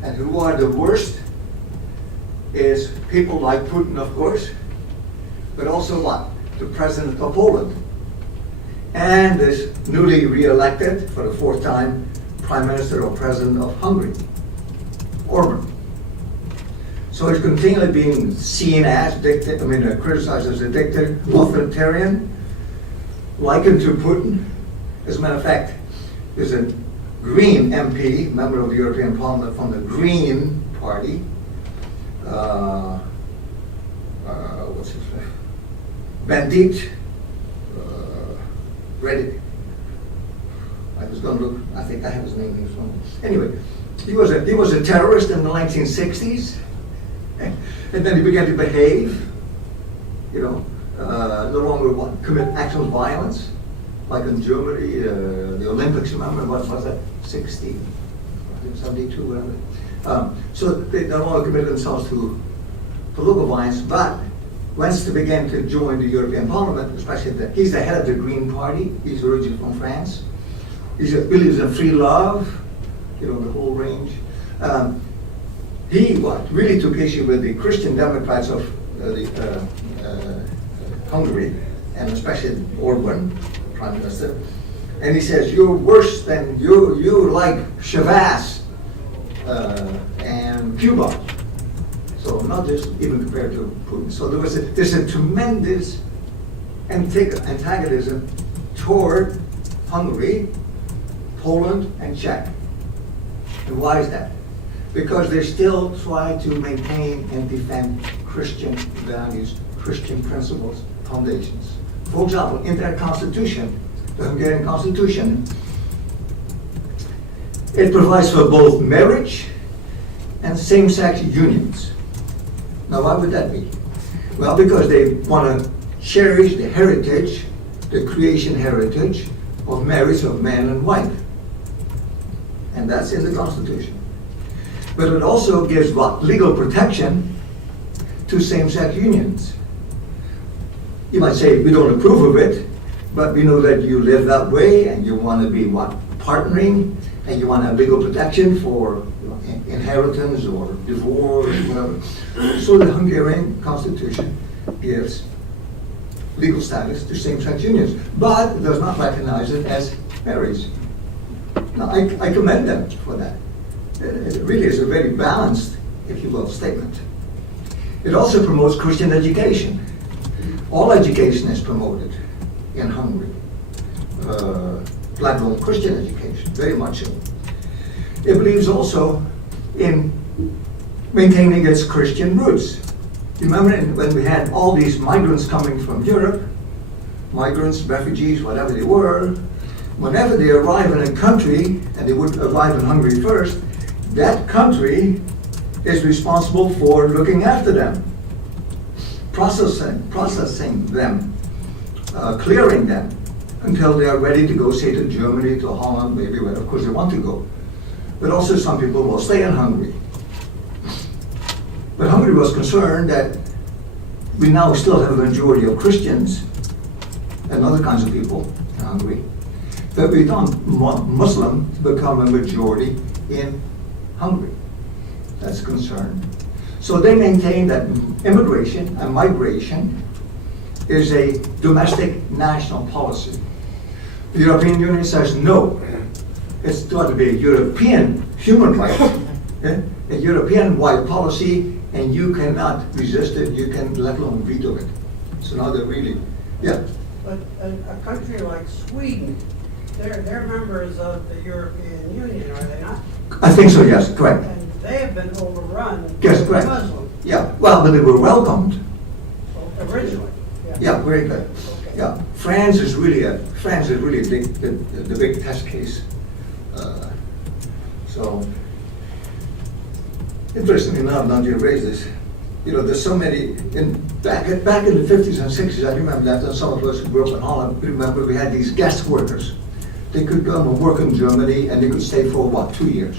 And who are the worst is people like Putin, of course, but also what? The president of Poland. And this newly re-elected, for the 4th time, prime minister or president of Hungary, Orban. So he's continually being seen as criticized as a dictator, authoritarian, likened to Putin. As a matter of fact, there's a Green MP, member of the European Parliament from the Green Party. What's his name? Bandit. Reddit. I was going to look. I think I have his name here somewhere. Anyway, he was a terrorist in the 1960s, and then he began to behave. No longer commit acts of violence. Like in Germany, the Olympics, remember, what was that? 60, I think 72, whatever. So they no longer commit themselves to political violence, but once they began to join the European Parliament, especially he's the head of the Green Party, he's originally from France. He believes in free love, the whole range. He really took issue with the Christian Democrats of Hungary, and especially Orban, Prime Minister, and he says, you're worse than, you're like Chavez and Cuba. So not just even compared to Putin. So there's a tremendous antagonism toward Hungary, Poland, and Czech. And why is that? Because they still try to maintain and defend Christian values, Christian principles, foundations. For example, in their constitution, the Hungarian constitution, it provides for both marriage and same-sex unions. Now, why would that be? Well, because they want to cherish the heritage, the creation heritage of marriage of man and wife. And that's in the Constitution. But it also gives what? Legal protection to same-sex unions. You might say we don't approve of it, But we know that you live that way and you want to be what? Partnering, and you want to have legal protection for inheritance or divorce, whatever. So the Hungarian constitution gives legal status to same-sex unions, but does not recognize it as marriage. Now, I commend them for that. It really is a very balanced, if you will, statement. It also promotes Christian education. All education is promoted in Hungary. Let alone Christian education, very much so. It believes also in maintaining its Christian roots. You remember when we had all these migrants coming from Europe, migrants, refugees, whatever they were, whenever they arrive in a country, and they would arrive in Hungary first, that country is responsible for looking after them, processing them, clearing them, until they are ready to go, say, to Germany, to Holland, maybe where, of course, they want to go. But also some people will stay in Hungary. But Hungary was concerned that we now still have a majority of Christians and other kinds of people in Hungary, that we don't want Muslim to become a majority in Hungary. That's a concern. So they maintain that immigration and migration is a domestic national policy. The European Union says no. It's got to be a European human rights, a European-wide policy, and you cannot resist it, you can let alone veto it. So now they're really, yeah. But a country like Sweden, they're members of the European Union, are they not? I think so, yes, correct. And they have been overrun Yes, by correct. Muslims. Yeah, well, but they were welcomed. Originally. Yeah, very good. Okay. Yeah, France is really the big test case. So, interestingly enough, now you raise this, you know, there's so many, back in the 50s and 60s, I remember that, and some of us who grew up in Holland, we remember we had these guest workers. They could come and work in Germany, and they could stay for, what, 2 years?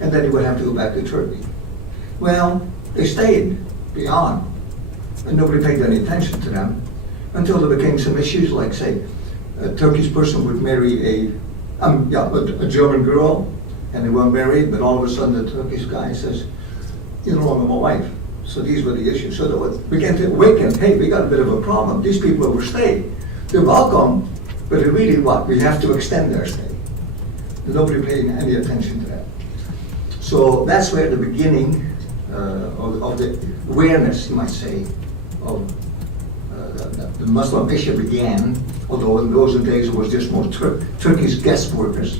And then they would have to go back to Turkey. Well, they stayed beyond, and nobody paid any attention to them, until there became some issues, like, say, a Turkish person would marry a German girl, and they weren't married, but all of a sudden the Turkish guy says, "You're no longer my wife." So these were the issues. So they began to awaken, hey, we got a bit of a problem. These people overstay. They're welcome, but they really what? We have to extend their stay. Nobody paying any attention to that. So that's where the beginning of the awareness, you might say, of the Muslim issue began, although in those days it was just more Turkish guest workers.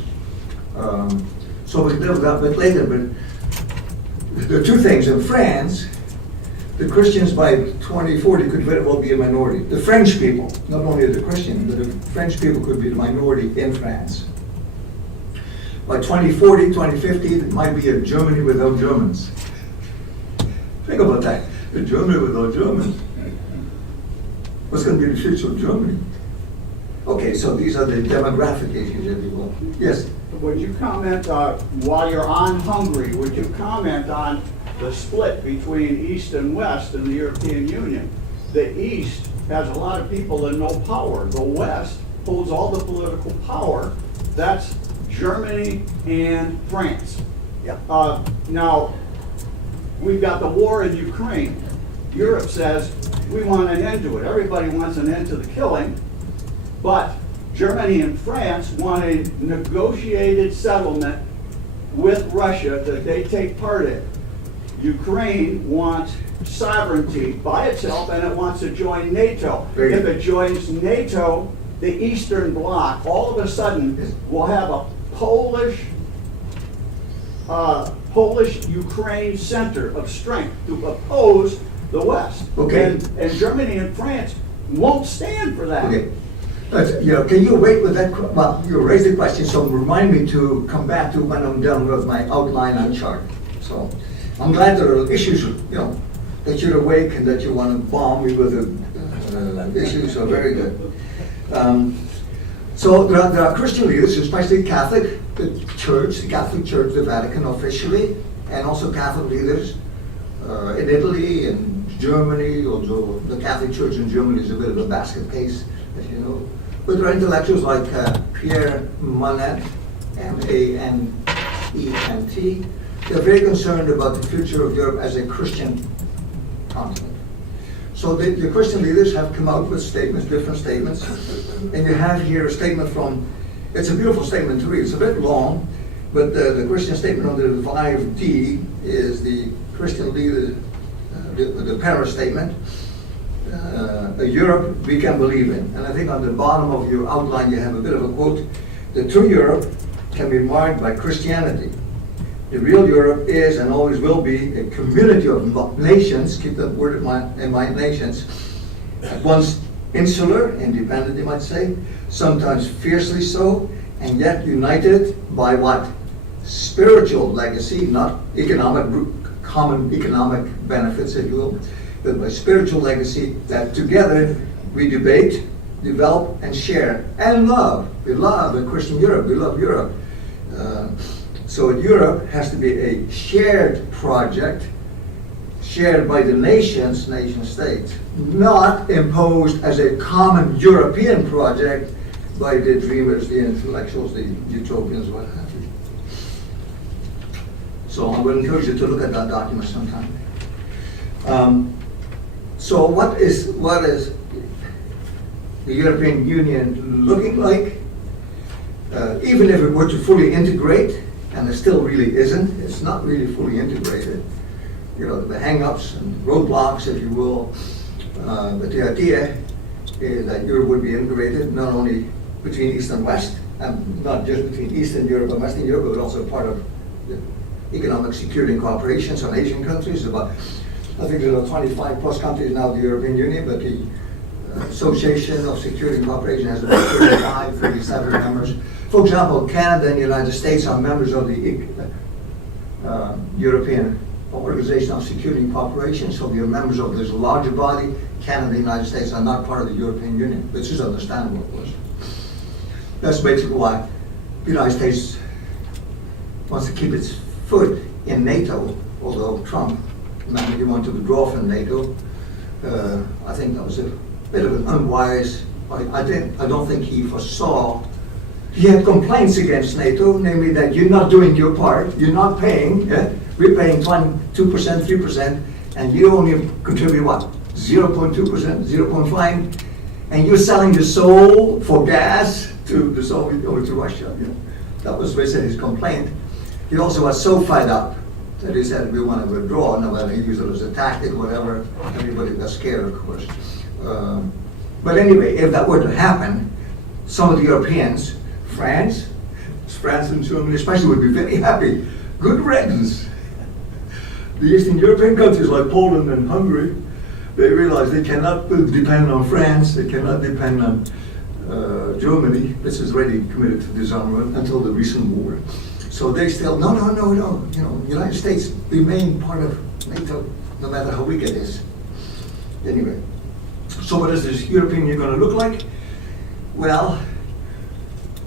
So we developed that a bit later, but there are two things. In France, the Christians by 2040 could very well be a minority. The French people, not only the Christians, but the French people could be the minority in France. By 2040, 2050, it might be a Germany without Germans. Think about that. A Germany without Germans. What's going to be the future of Germany? Okay, so these are the demographic issues, if you will. Yes? Would you comment, while you're on Hungary, would you comment on the split between East and West in the European Union? The East has a lot of people and no power. The West holds all the political power. That's Germany and France. Yeah. Now, we've got the war in Ukraine. Europe says, we want an end to it. Everybody wants an end to the killing, but Germany and France want a negotiated settlement with Russia that they take part in. Ukraine wants sovereignty by itself, and it wants to join NATO. If it joins NATO, the Eastern Bloc all of a sudden will have a Polish-Ukraine center of strength to oppose the West. Okay. And Germany and France won't stand for that. Okay. Can you wait with that? Well, you raised the question, so remind me to come back to when I'm done with my outline and chart. So I'm glad there are issues, that you're awake and that you want to bomb me with the issues. So very good. So there are Christian leaders, especially Catholic, the Catholic Church, the Vatican officially, and also Catholic leaders in Italy and Germany, although the Catholic Church in Germany is a bit of a basket case, as you know. But there are intellectuals like Pierre Manet, M-A-N-E-N-T. They're very concerned about the future of Europe as a Christian continent. So the Christian leaders have come out with statements, different statements. And you have here a statement from, it's a beautiful statement to read. It's a bit long, but the Christian statement under 5D is the Christian leader, the Paris statement. A Europe we can believe in. And I think on the bottom of your outline you have a bit of a quote. The true Europe can be marked by Christianity. The real Europe is and always will be a community of nations, keep that word in mind, nations, at once insular, independent you might say, sometimes fiercely so, and yet united by what? Spiritual legacy, not common economic benefits, if you will, but by spiritual legacy that together we debate, develop, and share, and love. We love a Christian Europe. We love Europe. So Europe has to be a shared project, shared by the nations, nation states, not imposed as a common European project by the dreamers, the intellectuals, the utopians, what have you. So I would encourage you to look at that document sometime. So what is the European Union looking like? Even if it were to fully integrate, and it still really isn't, it's not really fully integrated. You know, the hang-ups and roadblocks, if you will. But the idea is that Europe would be integrated not only between East and West, and not just between Eastern Europe and Western Europe, but also part of the economic security and cooperation. Some Asian countries, I think there are 25 plus countries now in the European Union, but the Association of Security and Cooperation has about 35, 37 members. For example, Canada and the United States are members of the European Organization of Security and Cooperation, so we are members of this larger body. Canada and the United States are not part of the European Union, which is understandable, of course. That's basically why the United States wants to keep its foot in NATO, although Trump managed to want to withdraw from NATO. I think that was a bit of an unwise, I don't think he foresaw. He had complaints against NATO, namely that you're not doing your part, you're not paying, we're paying 2%, 3%, and you only contribute what? 0.2%, 0.5%, and you're selling your soul for gas to the Soviet or to Russia. You know? That was basically his complaint. He also was so fed up that he said we want to withdraw. Now whether he used it as a tactic or whatever, everybody got scared, of course. But anyway, if that were to happen, some of the Europeans, France and Germany especially, would be very happy. Good riddance. The Eastern European countries like Poland and Hungary, they realize they cannot depend on France, they cannot depend on Germany, which is already committed to disarmament until the recent war. So they still, no, you know, United States remain part of NATO, no matter how weak it is. Anyway, so what is this European Union going to look like? Well,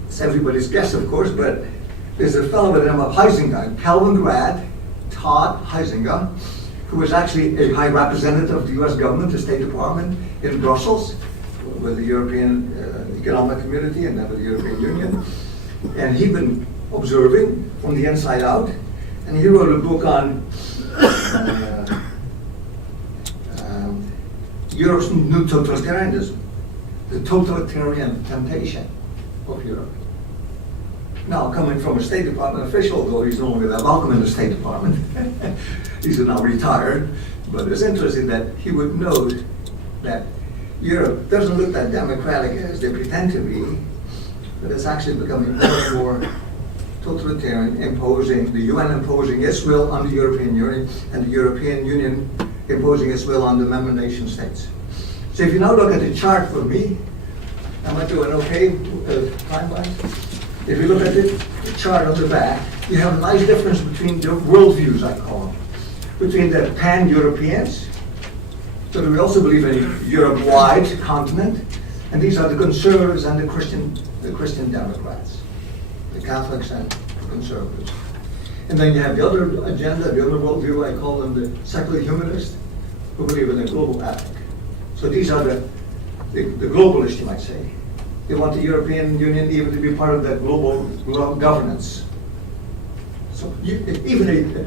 it's everybody's guess, of course, but there's a fellow by the name of Heisinger, Calvin grad, Todd Heisinger, who was actually a high representative of the US government, the State Department in Brussels, with the European Economic Community and then with the European Union. And he'd been observing from the inside out, and he wrote a book on Europe's new totalitarianism, the totalitarian temptation of Europe. Now, coming from a State Department official, though he's no longer that welcome in the State Department, he's now retired, but it's interesting that he would note that Europe doesn't look that democratic as they pretend to be, but it's actually becoming more and more totalitarian, the UN imposing its will on the European Union, and the European Union imposing its will on the member nation states. So if you now look at the chart for me, am I doing okay time-wise? If you look at the chart on the back, you have a nice difference between the worldviews, I call them, between the pan-Europeans, so that we also believe in a Europe-wide continent, and these are the conservatives and the Christian Democrats, the Catholics and the conservatives. And then you have the other agenda, the other worldview, I call them the secular humanists, who believe in a global ethic. So these are the globalists, you might say. They want the European Union even to be part of the global governance. So even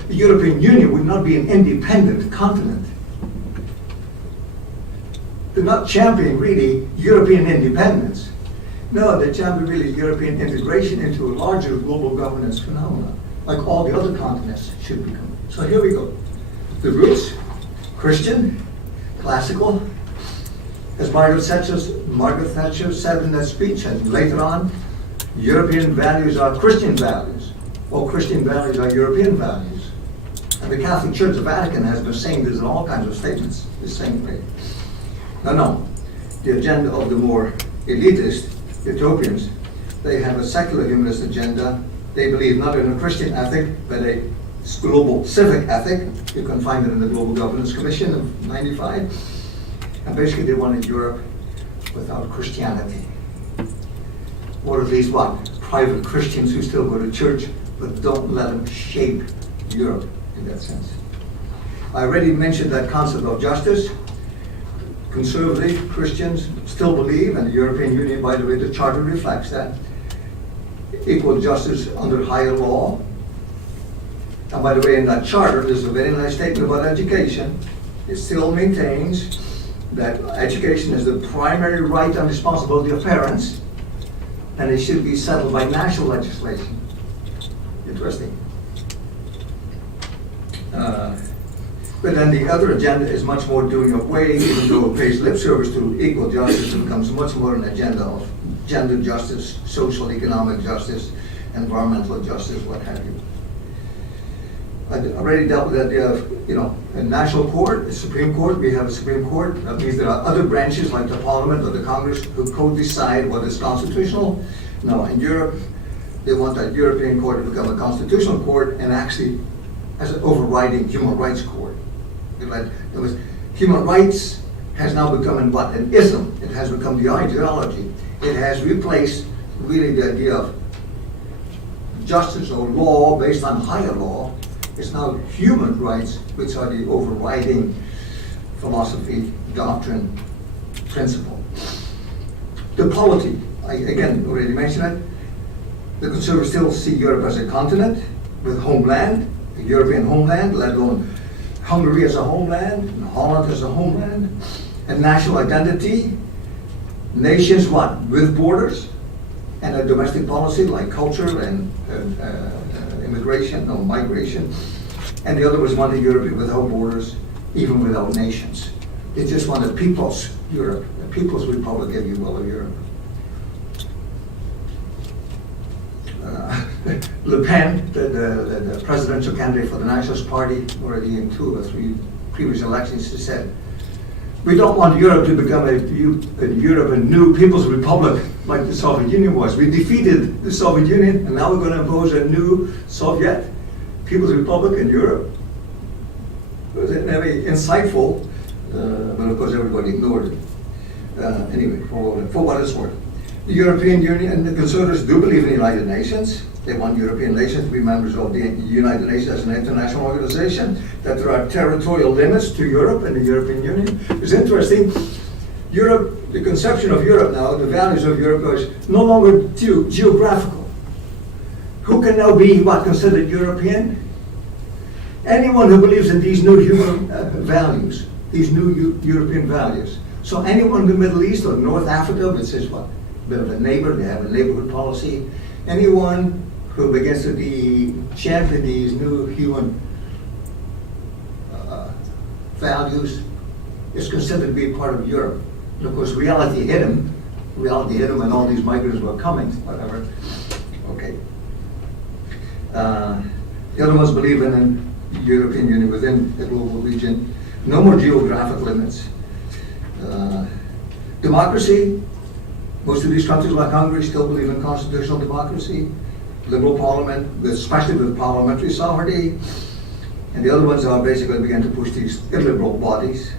the European Union would not be an independent continent. They're not championing really European independence. No, they're championing really European integration into a larger global governance phenomenon, like all the other continents should become. So here we go. The roots, Christian, classical, as Margaret Thatcher said in that speech, and later on, European values are Christian values. All Christian values are European values. And the Catholic Church of Vatican has been saying this in all kinds of statements, the same way. No. The agenda of the more elitist utopians, they have a secular humanist agenda. They believe not in a Christian ethic, but a global civic ethic. You can find it in the Global Governance Commission of '95. And basically they wanted Europe without Christianity. Or at least what? Private Christians who still go to church, but don't let them shape Europe in that sense. I already mentioned that concept of justice. Conservative Christians still believe, and the European Union, by the way, the Charter reflects that, equal justice under higher law. And by the way, in that Charter, there's a very nice statement about education. It still maintains that education is the primary right and responsibility of parents, and it should be settled by national legislation. Interesting. But then the other agenda is much more doing away, even though it pays lip service to equal justice, it becomes much more an agenda of gender justice, social, economic justice, environmental justice, what have you. I already dealt with the idea of, a national court, a Supreme Court. We have a Supreme Court. That means there are other branches like the Parliament or the Congress who co-decide what is constitutional. No, in Europe, they want that European Court to become a constitutional court and actually as an overriding human rights court. Human rights has now become an ism. It has become the ideology. It has replaced really the idea of justice or law based on higher law. It's now human rights which are the overriding philosophy, doctrine, principle. The polity, I again already mentioned it. The conservatives still see Europe as a continent with homeland, a European homeland, let alone Hungary as a homeland, and Holland as a homeland, and national identity, nations what? With borders, and a domestic policy like culture and migration, and the other was wanting Europe without borders, even without nations. They just wanted people's Europe, the People's Republic, if you will, of Europe. Le Pen, the presidential candidate for the Nationalist Party, already in 2 or 3 previous elections, has said, we don't want Europe to become a new People's Republic like the Soviet Union was. We defeated the Soviet Union, and now we're going to impose a new Soviet People's Republic in Europe. It was very insightful, but of course everybody ignored it. Anyway, for what it's worth. The European Union and the conservatives do believe in the United Nations. They want European nations to be members of the United Nations as an international organization, that there are territorial limits to Europe and the European Union. It's interesting, Europe, the conception of Europe now, the values of Europe is no longer geographical. Who can now be considered European? Anyone who believes in these new human values, these new European values. So anyone in the Middle East or North Africa, which is a bit of a neighbor, they have a neighborhood policy. Anyone who begins to champion these new human values is considered to be part of Europe. And of course, reality hit him and all these migrants were coming, whatever. Okay. The other ones believe in the European Union within the global region. No more geographic limits. Democracy. Most of these countries like Hungary still believe in constitutional democracy, liberal parliament, especially with parliamentary sovereignty. And the other ones are basically began to push these illiberal bodies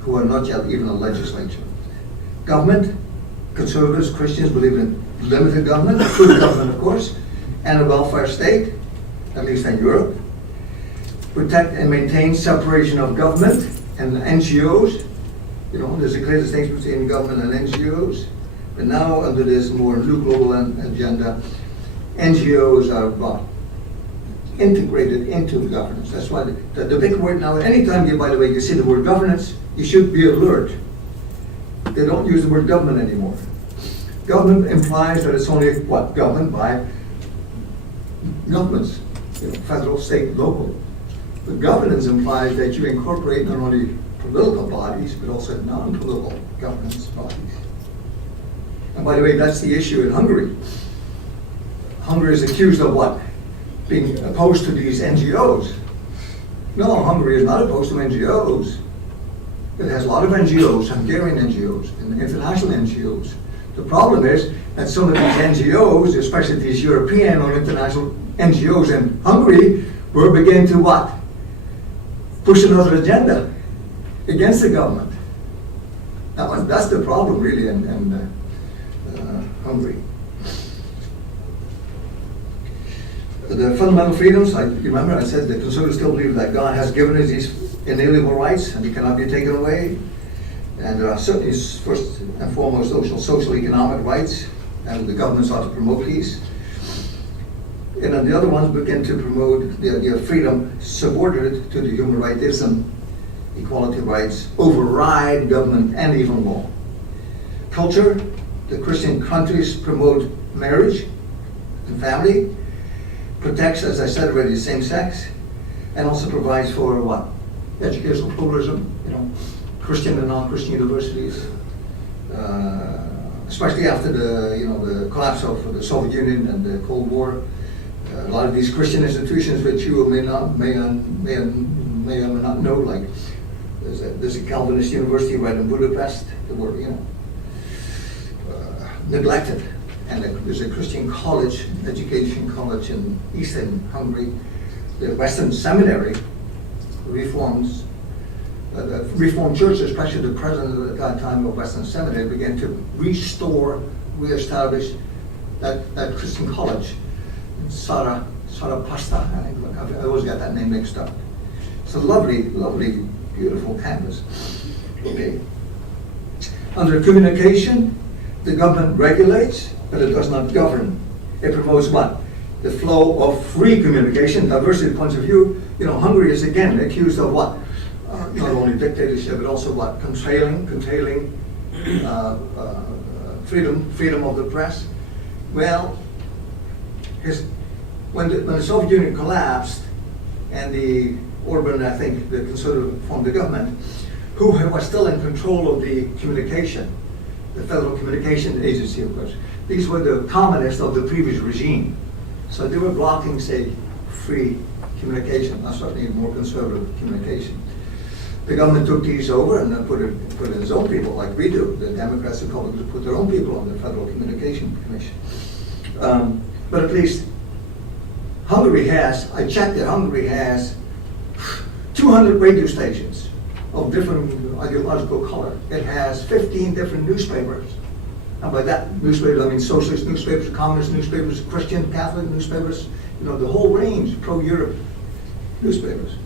who are not yet even a legislature. Government, conservatives, Christians believe in limited government, good government of course, and a welfare state, at least in Europe. Protect and maintain separation of government and NGOs. There's a clear distinction between government and NGOs. But now, under this more new global agenda, NGOs are integrated into governance. That's why the big word now, anytime you, by the way, you see the word governance, you should be alert. They don't use the word government anymore. Government implies that it's only what? Governed by governments, federal, state, local. But governance implies that you incorporate not only political bodies, but also non-political governance bodies. And by the way, that's the issue in Hungary. Hungary is accused of what? Being opposed to these NGOs. No, Hungary is not opposed to NGOs. It has a lot of NGOs, Hungarian NGOs, and international NGOs. The problem is that some of these NGOs, especially these European or international NGOs in Hungary, were beginning to what? Push another agenda against the government. That's the problem really in Hungary. The fundamental freedoms, you remember I said the conservatives still believe that God has given us these inalienable rights and they cannot be taken away. And there are certainly, first and foremost, social economic rights, and the governments ought to promote these. And then the other ones begin to promote the idea of freedom subordinate to the human rightism, equality rights, override government and even law. Culture, the Christian countries promote marriage and family, protects, as I said already, same sex, and also provides for what? Educational pluralism, Christian and non-Christian universities, especially after the collapse of the Soviet Union and the Cold War. A lot of these Christian institutions, which you may or not know, like there's a Calvinist university right in Budapest, that were neglected, and there's a Christian college, education college in Eastern Hungary, the Western Seminary, reforms. The Reformed Church, especially the president at that time of Western Seminary, began to reestablish that Christian college in Sarapasta. I always got that name mixed up. It's a lovely, lovely, beautiful campus. Okay. Under communication, the government regulates, but it does not govern. It promotes what? The flow of free communication, diversity of points of view. Hungary is again accused of what? Not only dictatorship, but also what? Curtailing freedom of the press. Well, when the Soviet Union collapsed, and the Orban, I think, the conservative formed the government, who was still in control of the communication, the Federal Communication Agency, of course. These were the communists of the previous regime. So they were blocking, say, free communication, not certainly more conservative communication. The government took these over and then put in its own people, like we do. The Democrats and Republicans put their own people on the Federal Communication Commission. But at least Hungary has, I checked it, Hungary has 200 radio stations of different ideological color. It has 15 different newspapers. And by that newspapers, I mean socialist newspapers, communist newspapers, Christian, Catholic newspapers, the whole range, pro-Europe newspapers.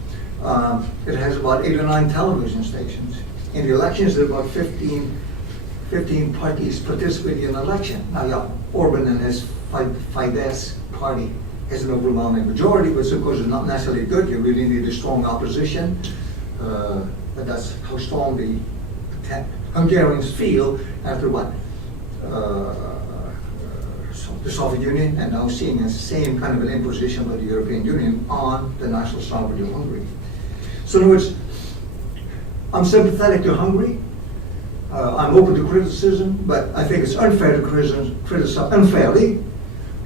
It has about 8 or 9 television stations. In the elections, there are about 15 parties participating in the election. Now, Orban and his Fidesz party has an overwhelming majority, which of course is not necessarily good. You really need a strong opposition. But that's how strong the Hungarians feel after what? The Soviet Union, and now seeing the same kind of an imposition by the European Union on the national sovereignty of Hungary. So in other words, I'm sympathetic to Hungary. I'm open to criticism, but I think it's unfair to criticize unfairly,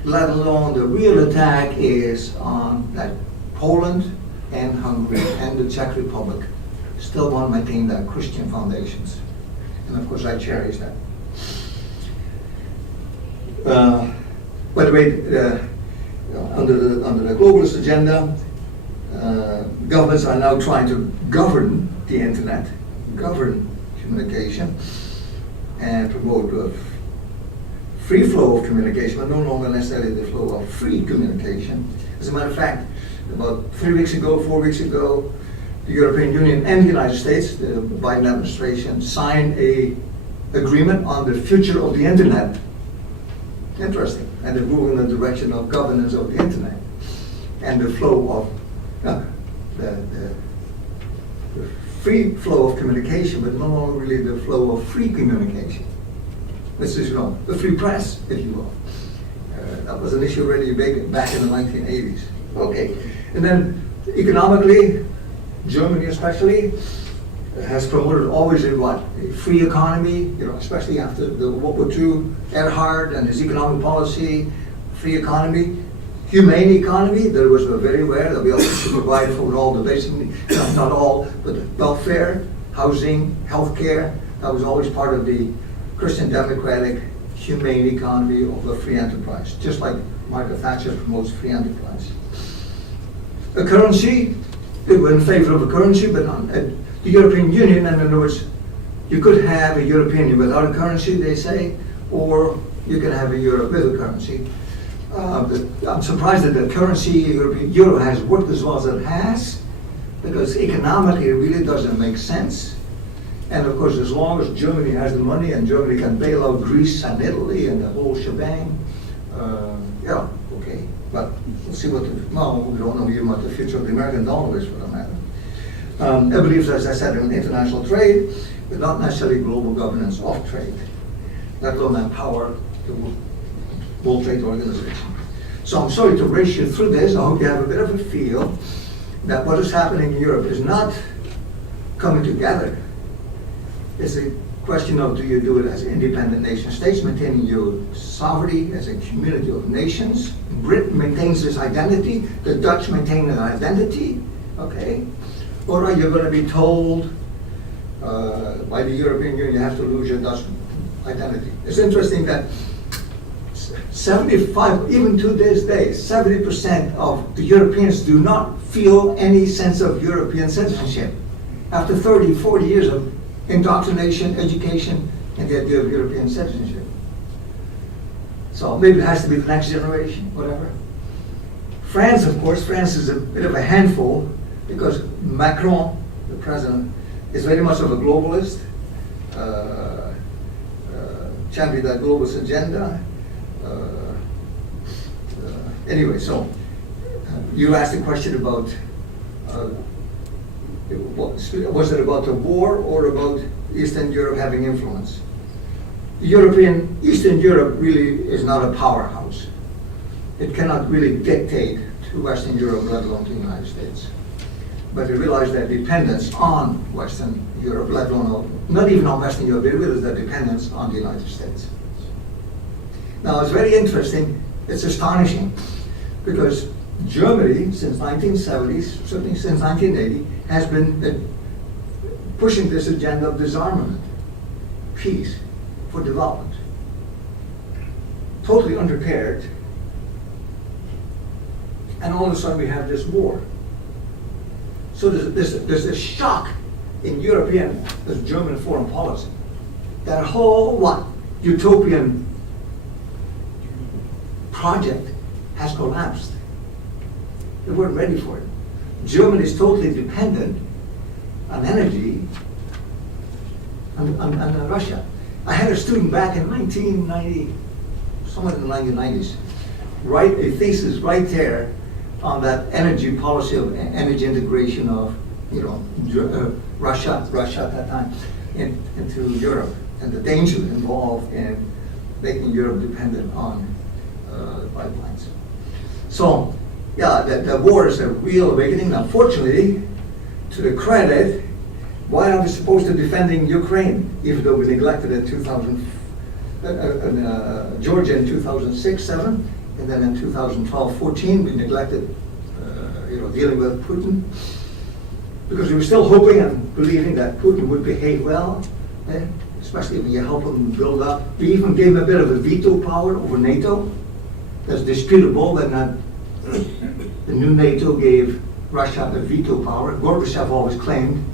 let alone the real attack is on that Poland and Hungary and the Czech Republic still want to maintain their Christian foundations. And of course I cherish that. By the way, under the globalist agenda, governments are now trying to govern the internet, govern communication, and promote a free flow of communication, but no longer necessarily the flow of free communication. As a matter of fact, about 4 weeks ago, the European Union and the United States, the Biden administration, signed a agreement on the future of the internet. Interesting. And they move in the direction of governance of the internet and the flow of the free flow of communication, but no longer really the flow of free communication. This is, the free press, if you will. That was an issue already back in the 1980s. Okay, and then economically, Germany especially has promoted always a free economy, especially after the World War II, Erhard and his economic policy, free economy, humane economy. That was very rare, that we also should provide for all the basic, not all, but the welfare, housing, healthcare. That was always part of the Christian democratic humane economy of a free enterprise, just like Margaret Thatcher promotes free enterprise. A currency, they were in favor of a currency, but the European Union, in other words, you could have a European Union without a currency, they say, or you can have a Europe with a currency. I'm surprised that the currency, euro, has worked as well as it has, because economically it really doesn't make sense. And of course, as long as Germany has the money and Germany can bail out Greece and Italy and the whole shebang, yeah, okay. But we'll see we don't know even what the future of the American dollar is for that matter. I believe, as I said, in international trade, but not necessarily global governance of trade, let alone empower the World Trade Organization. So I'm sorry to race you through this. I hope you have a bit of a feel that what is happening in Europe is not coming together. It's a question of, do you do it as independent nation states, maintaining your sovereignty as a community of nations? Britain maintains this identity, the Dutch maintain an identity, okay? Or are you going to be told by the European Union you have to lose your Dutch identity? It's interesting that 75, even to this day, 70% of the Europeans do not feel any sense of European citizenship after 30, 40 years of indoctrination, education, and the idea of European citizenship. So maybe it has to be the next generation, whatever. France, of course, France is a bit of a handful because Macron, the president, is very much of a globalist, championed that globalist agenda. Anyway, so you asked a question about was it about the war or about Eastern Europe having influence? Eastern Europe really is not a powerhouse. It cannot really dictate to Western Europe, let alone to the United States. But they realize that dependence on Western Europe, let alone, not even on Western Europe, they realize that dependence on the United States. Now it's very interesting, it's astonishing, because Germany, since 1970s, certainly since 1980, has been pushing this agenda of disarmament, peace, for development. Totally unprepared. And all of a sudden we have this war. So there's this shock in European, this German foreign policy. That whole, utopian project has collapsed. They weren't ready for it. Germany is totally dependent on energy on Russia. I had a student back in 1990, somewhere in the 1990s, write a thesis right there on that energy policy of energy integration of, Russia at that time into Europe, and the danger involved in making Europe dependent on pipelines. So, yeah, the war is a real awakening. Unfortunately, to the credit, why are we supposed to defending Ukraine, even though we neglected it Georgia in 2006-07, and then in 2012-14 we neglected, dealing with Putin, because we were still hoping and believing that Putin would behave well, especially when you help him build up. We even gave him a bit of a veto power over NATO. That's disputable, but not. The new NATO gave Russia a veto power. Gorbachev always claimed,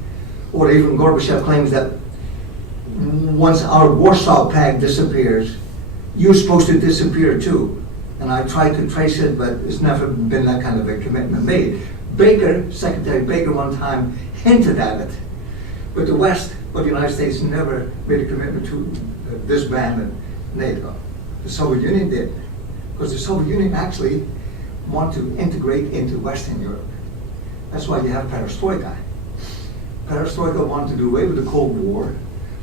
or even Gorbachev claims that once our Warsaw Pact disappears, you're supposed to disappear too. And I tried to trace it, but it's never been that kind of a commitment made. Secretary Baker one time hinted at it. But the West, but the United States never made a commitment to disband NATO. The Soviet Union did, because the Soviet Union actually wanted to integrate into Western Europe. That's why you have perestroika. Perestroika wanted to do away with the Cold War,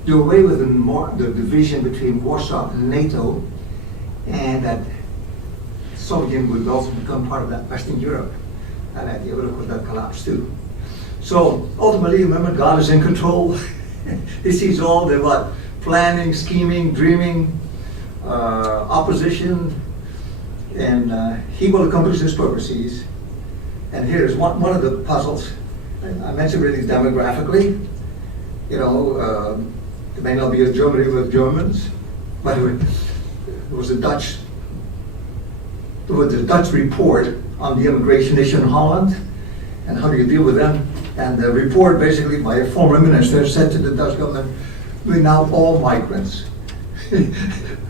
do away with the division between Warsaw and NATO, and that Soviet Union would also become part of that Western Europe. That idea, but of course that collapsed too. So ultimately, remember, God is in control. He sees all the planning, scheming, dreaming, opposition, and He will accomplish His purposes. And here's one of the puzzles. I mentioned really demographically. You know, it may not be a Germany with Germans, but there was a Dutch report on the immigration issue in Holland, and how do you deal with them? And the report, basically by a former minister, said to the Dutch government, "We're now all migrants."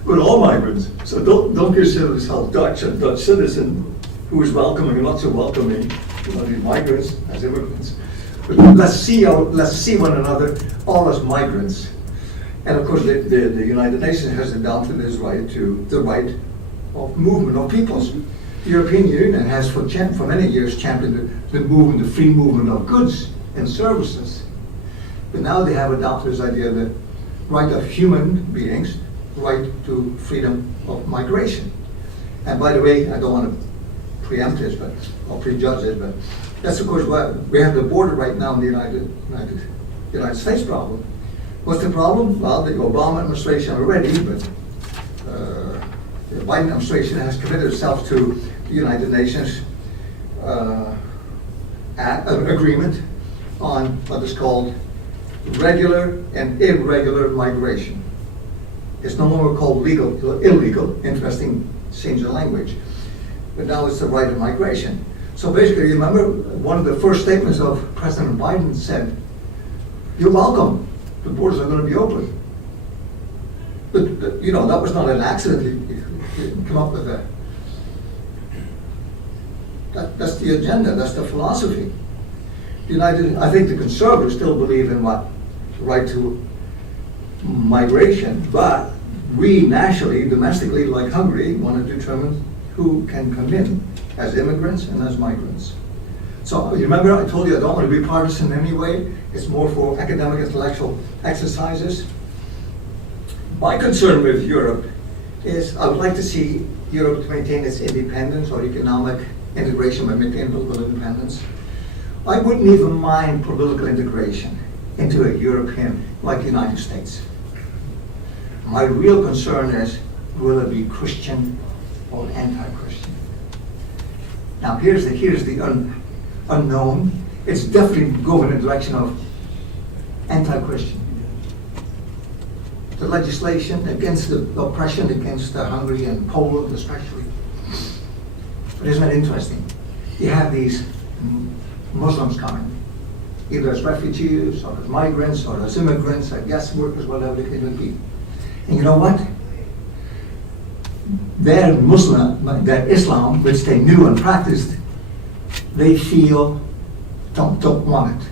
We're all migrants. So don't consider yourself Dutch, a Dutch citizen who is welcoming and not so welcoming. You know, these migrants as immigrants. But let's see one another all as migrants. And of course, the United Nations has adopted this right to the right of movement of peoples. The European Union has for many years championed the free movement of goods and services. But now they have adopted this idea that right of human beings, right to freedom of migration. And by the way, I don't want to preempt this, or prejudge it, but that's of course why we have the border right now in the United States problem. What's the problem? Well, the Obama administration already, but the Biden administration has committed itself to the United Nations agreement on what is called regular and irregular migration. It's no longer called illegal, interesting change of language, but now it's the right of migration. So basically, remember, one of the first statements of President Biden said, "You're welcome, the borders are going to be open." But you know, that was not an accident. He came up with that. That's the agenda, that's the philosophy. I think the conservatives still believe in what? The right to migration, but we nationally, domestically, like Hungary, want to determine who can come in as immigrants and as migrants. So you remember I told you I don't want to be partisan in any way. It's more for academic intellectual exercises. My concern with Europe is I would like to see Europe to maintain its independence or economic integration by maintaining political independence. I wouldn't even mind political integration into a European, like the United States. My real concern is, will it be Christian or anti-Christian? Now here's the unknown. It's definitely going in the direction of anti-Christian. The legislation against the oppression against Hungary and Poland especially. But isn't it interesting? You have these Muslims coming, either as refugees or as migrants or as immigrants or guest workers, whatever the case may be. And you know what? Their Islam, which they knew and practiced, they feel don't want it.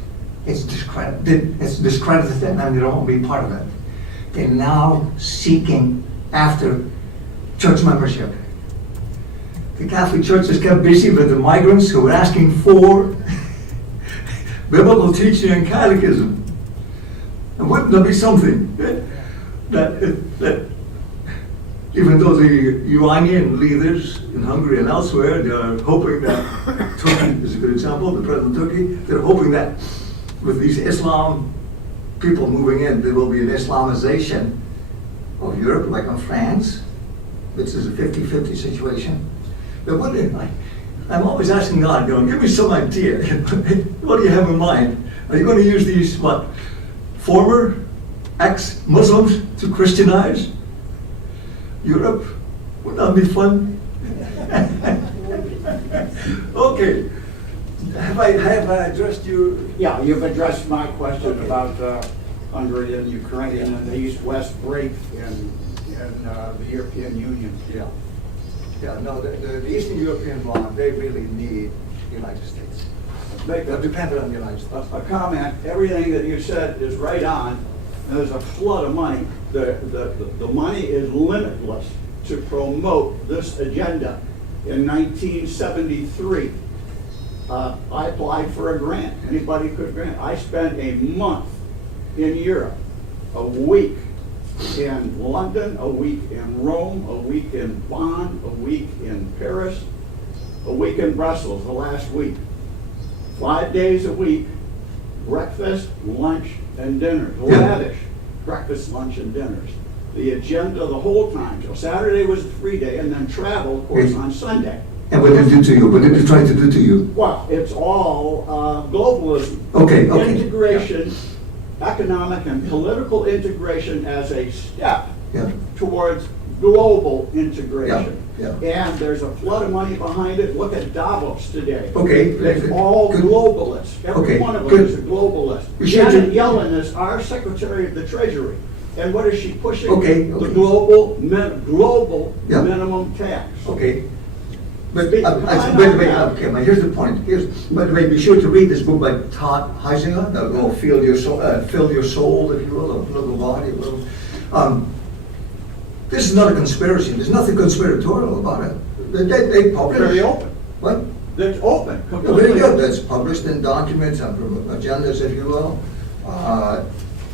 It's discredited and they don't want to be part of it. They're now seeking after church membership. The Catholic Church is kept busy with the migrants who are asking for biblical teaching and catechism. And wouldn't there be something that even though the Iranian leaders in Hungary and elsewhere, they are hoping that Turkey is a good example, the president of Turkey, they're hoping that with these Islam people moving in, there will be an Islamization of Europe, like in France, which is a 50-50 situation. But I'm always asking God, give me some idea. What do you have in mind? Are you going to use these, former ex-Muslims to Christianize Europe? Wouldn't that be fun? Okay. Have I addressed you? Yeah, you've addressed my question about Hungary and Ukraine and the East-West break in the European Union. Yeah. Yeah, no, the Eastern European bloc, they really need the United States. They're dependent on the United States. A comment, everything that you said is right on, and there's a flood of money. The money is limitless to promote this agenda. In 1973, I applied for a grant. Anybody could grant. I spent a month in Europe, a week in London, a week in Rome, a week in Bonn, a week in Paris, a week in Brussels the last week. 5 days a week, breakfast, lunch, and dinner. Lavish breakfast, lunch, and dinners. The agenda the whole time. So Saturday was a free day, and then travel, of course, on Sunday. And what did it do to you? What did it try to do to you? Well, it's all globalism. Okay. Integration, economic and political integration as a step towards global integration. And there's a flood of money behind it. Look at Davos today. Okay. It's all globalists. Every one of them is a globalist. Janet Yellen is our Secretary of the Treasury. And what is she pushing? The global minimum tax. Okay. But wait, okay, here's the point. By the way, be sure to read this book by Todd Heisinger, that will fill your soul, if you will, or political body, if you will. This is not a conspiracy. There's nothing conspiratorial about it. They publish. Very open. What? That's open. Very good. That's published in documents and agendas, if you will. A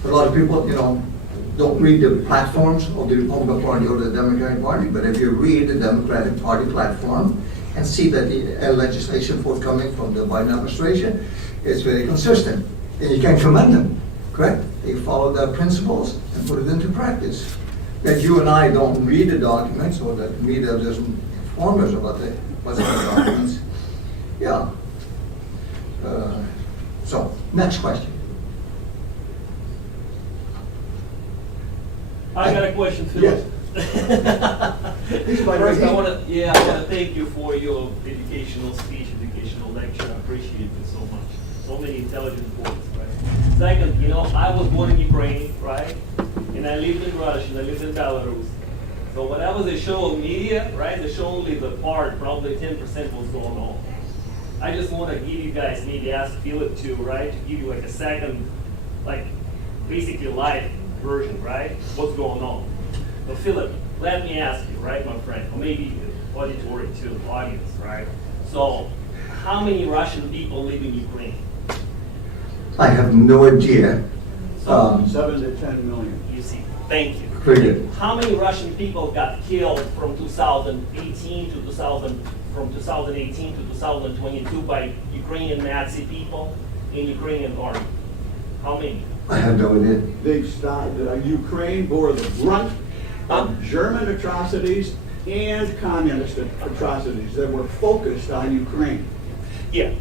lot of people, don't read the platforms of the Republican Party or the Democratic Party, but if you read the Democratic Party platform and see that the legislation forthcoming from the Biden administration is very consistent, and you can commend them, correct? They follow their principles and put it into practice. That you and I don't read the documents, or that media doesn't inform us about what's in the documents. Yeah. So, next question. I got a question, Phillip. Yes. First, I want to thank you for your educational speech, educational lecture. I appreciate it so much. So many intelligent points, right? Second, I was born in Ukraine, right? And I lived in Russia, and I lived in Belarus. So whatever they show on media, right, they show only the part, probably 10% what's going on. I just want to give you guys, maybe ask Phillip too, right, to give you like a second, like basically live version, right, what's going on. So Phillip, let me ask you, right, my friend, or maybe auditory too, audience, right? So how many Russian people live in Ukraine? I have no idea. 7 to 10 million. You see, thank you. Very good. How many Russian people got killed from 2018 to 2022 by Ukrainian Nazi people in Ukrainian army? How many? I have no idea. Ukraine bore the brunt of German atrocities and communist atrocities that were focused on Ukraine. Yeah,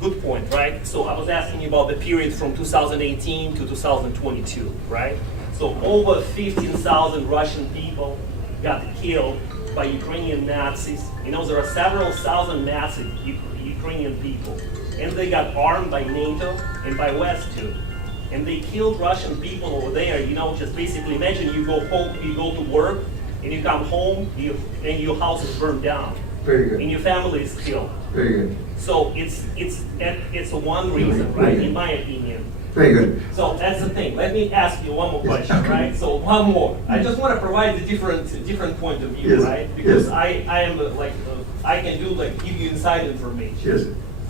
good point, right? So I was asking you about the period from 2018 to 2022, right? So over 15,000 Russian people got killed by Ukrainian Nazis. There are several thousand Nazi Ukrainian people. And they got armed by NATO and by West too. And they killed Russian people over there, just basically imagine you go home, you go to work, and you come home, and your house is burned down. Very good. And your family is killed. Very good. So it's one reason, right, in my opinion. Very good. So that's the thing. Let me ask you one more question, right? So one more. I just want to provide a different point of view, Yes. right? Because Yes. I am I can do give you inside information. Yes.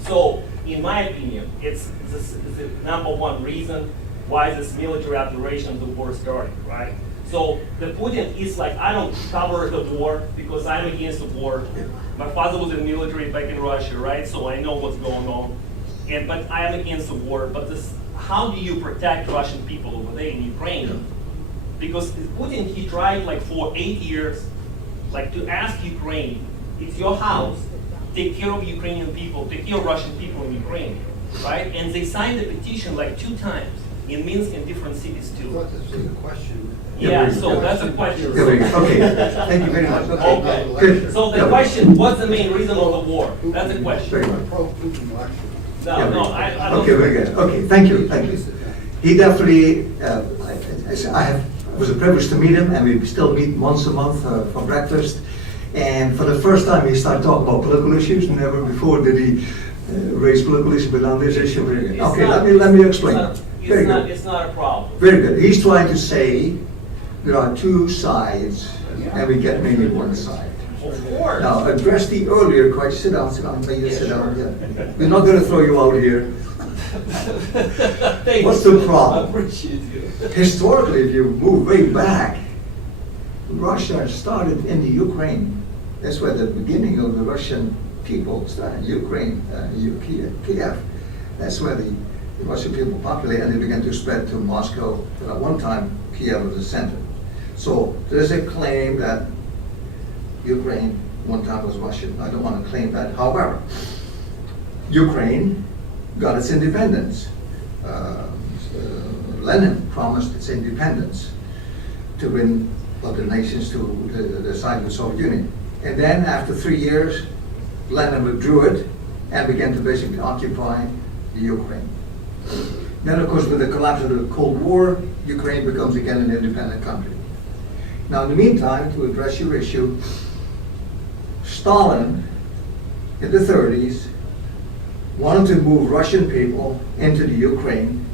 So in my opinion, it's the number one reason why this military operation, the war started, right? So the Putin is I don't cover the war because I'm against the war. My father was in the military back in Russia, right? So I know what's going on. But I am against the war. But how do you protect Russian people over there in Ukraine? Because Putin, he tried for 8 years, to ask Ukraine, it's your house, take care of Ukrainian people, take care of Russian people in Ukraine, right? And they signed the petition 2 times in Minsk and different cities too. This is a question. Yeah, so that's a question. Okay, thank you very much. Okay. Good. So the question, what's the main reason of the war? That's the question. Very good. No, I don't. Okay, very good. Okay, thank you. He definitely, it was a privilege to meet him, and we still meet once a month for breakfast. And for the first time, he started talking about political issues. Never before did he raise political issues, but on this issue. Okay, let me explain. Very good. It's not a problem. Very good. He's trying to say there are two sides, and we get mainly one side. Of course. Now, address the earlier question. Sit down, please, sit down. Yeah. We're not going to throw you out here. Thank What's you. the problem? I appreciate you. Historically, if you move way back, Russia started in the Ukraine. That's where the beginning of the Russian people started, Ukraine, Kiev. That's where the Russian people populated, and they began to spread to Moscow. But at one time, Kiev was the center. So there's a claim that Ukraine one time was Russian. I don't want to claim that. However, Ukraine got its independence. Lenin promised its independence to bring other nations to the side of the Soviet Union. And then after 3 years, Lenin withdrew it and began to basically occupy the Ukraine. Then, of course, with the collapse of the Cold War, Ukraine becomes again an independent country. Now, in the meantime, to address your issue, Stalin, in the 30s, wanted to move Russian people into the Ukraine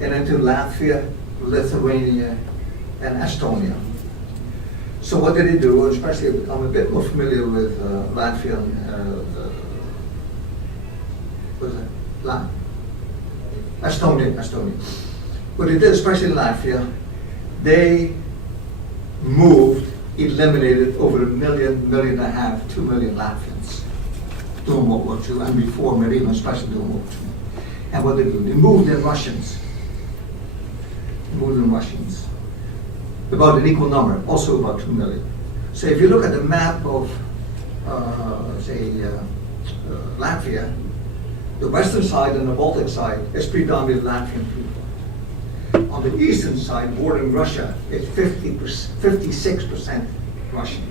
and into Latvia, Lithuania, and Estonia. So what did he do? Especially, I'm a bit more familiar with Latvia and what is that? Estonia. What they did, especially in Latvia, they eliminated over 1 million, 1.5 million, 2 million Latvians during World War II, and before, maybe even especially during World War II. And what they do? They moved in Russians. About an equal number, also about 2 million. So if you look at the map of, Latvia, the western side and the Baltic side is predominantly Latvian people. On the eastern side, bordering Russia, it's 56% Russian.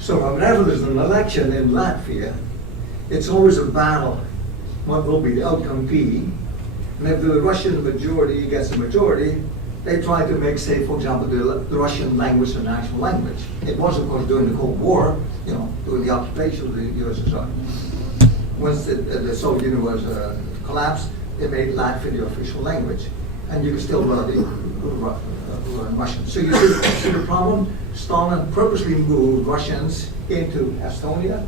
So whenever there's an election in Latvia, it's always a battle. What will be the outcome be? And if the Russian majority gets a majority, they try to make, say, for example, the Russian language a national language. It was, of course, during the Cold War, during the occupation of the USSR. Once the Soviet Union was collapsed, they made Latvian the official language. And you can still learn Russian. So you see the problem? Stalin purposely moved Russians into Estonia,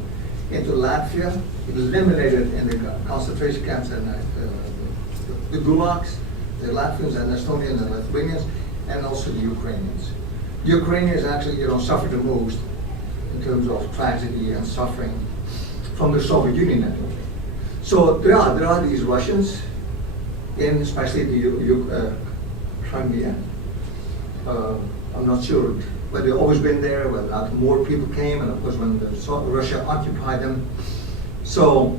into Latvia, eliminated in the concentration camps and the gulags, the Latvians and Estonians and Lithuanians, and also the Ukrainians. The Ukrainians actually, suffered the most in terms of tragedy and suffering from the Soviet Union network. So there are these Russians, especially the Crimea. I'm not sure whether they've always been there, whether not more people came, and of course when Russia occupied them. So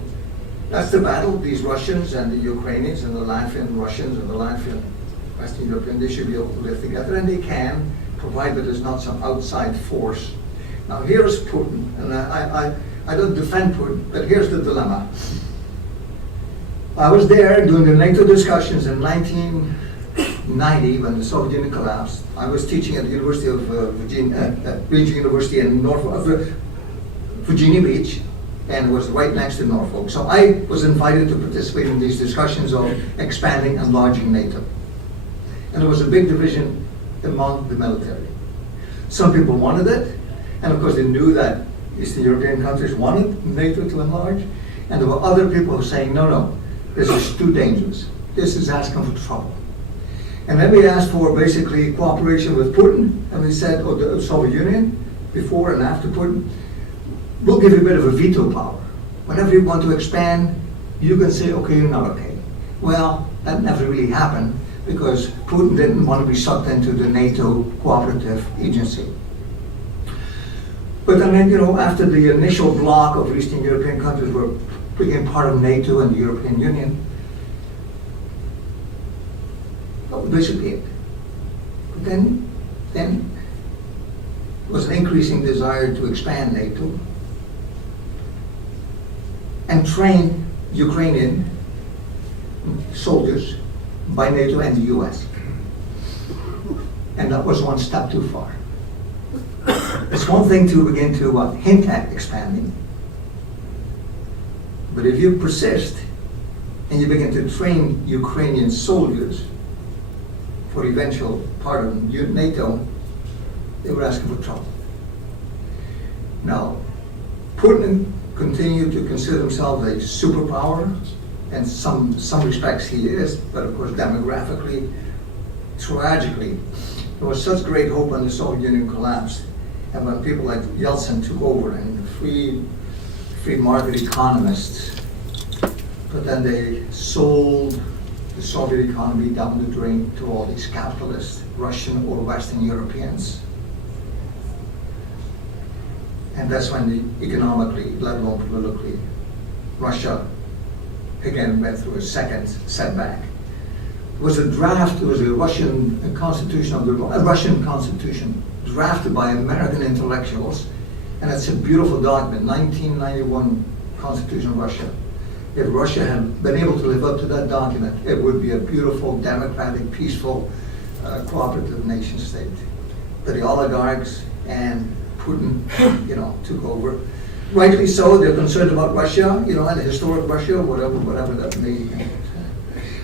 that's the battle. These Russians and the Ukrainians and the Latvian Russians and the Latvian Western European, they should be able to live together, and they can, provided there's not some outside force. Now here's Putin, and I don't defend Putin, but here's the dilemma. I was there during the NATO discussions in 1990 when the Soviet Union collapsed. I was teaching at the University of Virginia, Regent University in Virginia Beach, and was right next to Norfolk. So I was invited to participate in these discussions of expanding and enlarging NATO. And there was a big division among the military. Some people wanted it, and of course they knew that Eastern European countries wanted NATO to enlarge, and there were other people who were saying, no, this is too dangerous. This is asking for trouble. And then we asked for basically cooperation with Putin, and we said, the Soviet Union, before and after Putin, we'll give you a bit of a veto power. Whenever you want to expand, you can say, okay, you're not okay. Well, that never really happened because Putin didn't want to be sucked into the NATO cooperative agency. But then, after the initial block of Eastern European countries became part of NATO and the European Union, that was basically it. But then there was an increasing desire to expand NATO and train Ukrainian soldiers by NATO and the US. And that was one step too far. It's one thing to begin to hint at expanding, but if you persist, and you begin to train Ukrainian soldiers for eventual part of NATO, they were asking for trouble. Now, Putin continued to consider himself a superpower, and some respects he is, but of course demographically, tragically, there was such great hope when the Soviet Union collapsed, and when people like Yeltsin took over and the free market economists, but then they sold the Soviet economy down the drain to all these capitalists, Russian or Western Europeans. And that's when economically, let alone politically, Russia again went through a second setback. It was a draft, it was a Russian constitution drafted by American intellectuals, and it's a beautiful document, 1991 Constitution of Russia. If Russia had been able to live up to that document, it would be a beautiful, democratic, peaceful, cooperative nation state. But the oligarchs and Putin, took over. Rightly so, they're concerned about Russia, and the historic Russia, whatever that may be.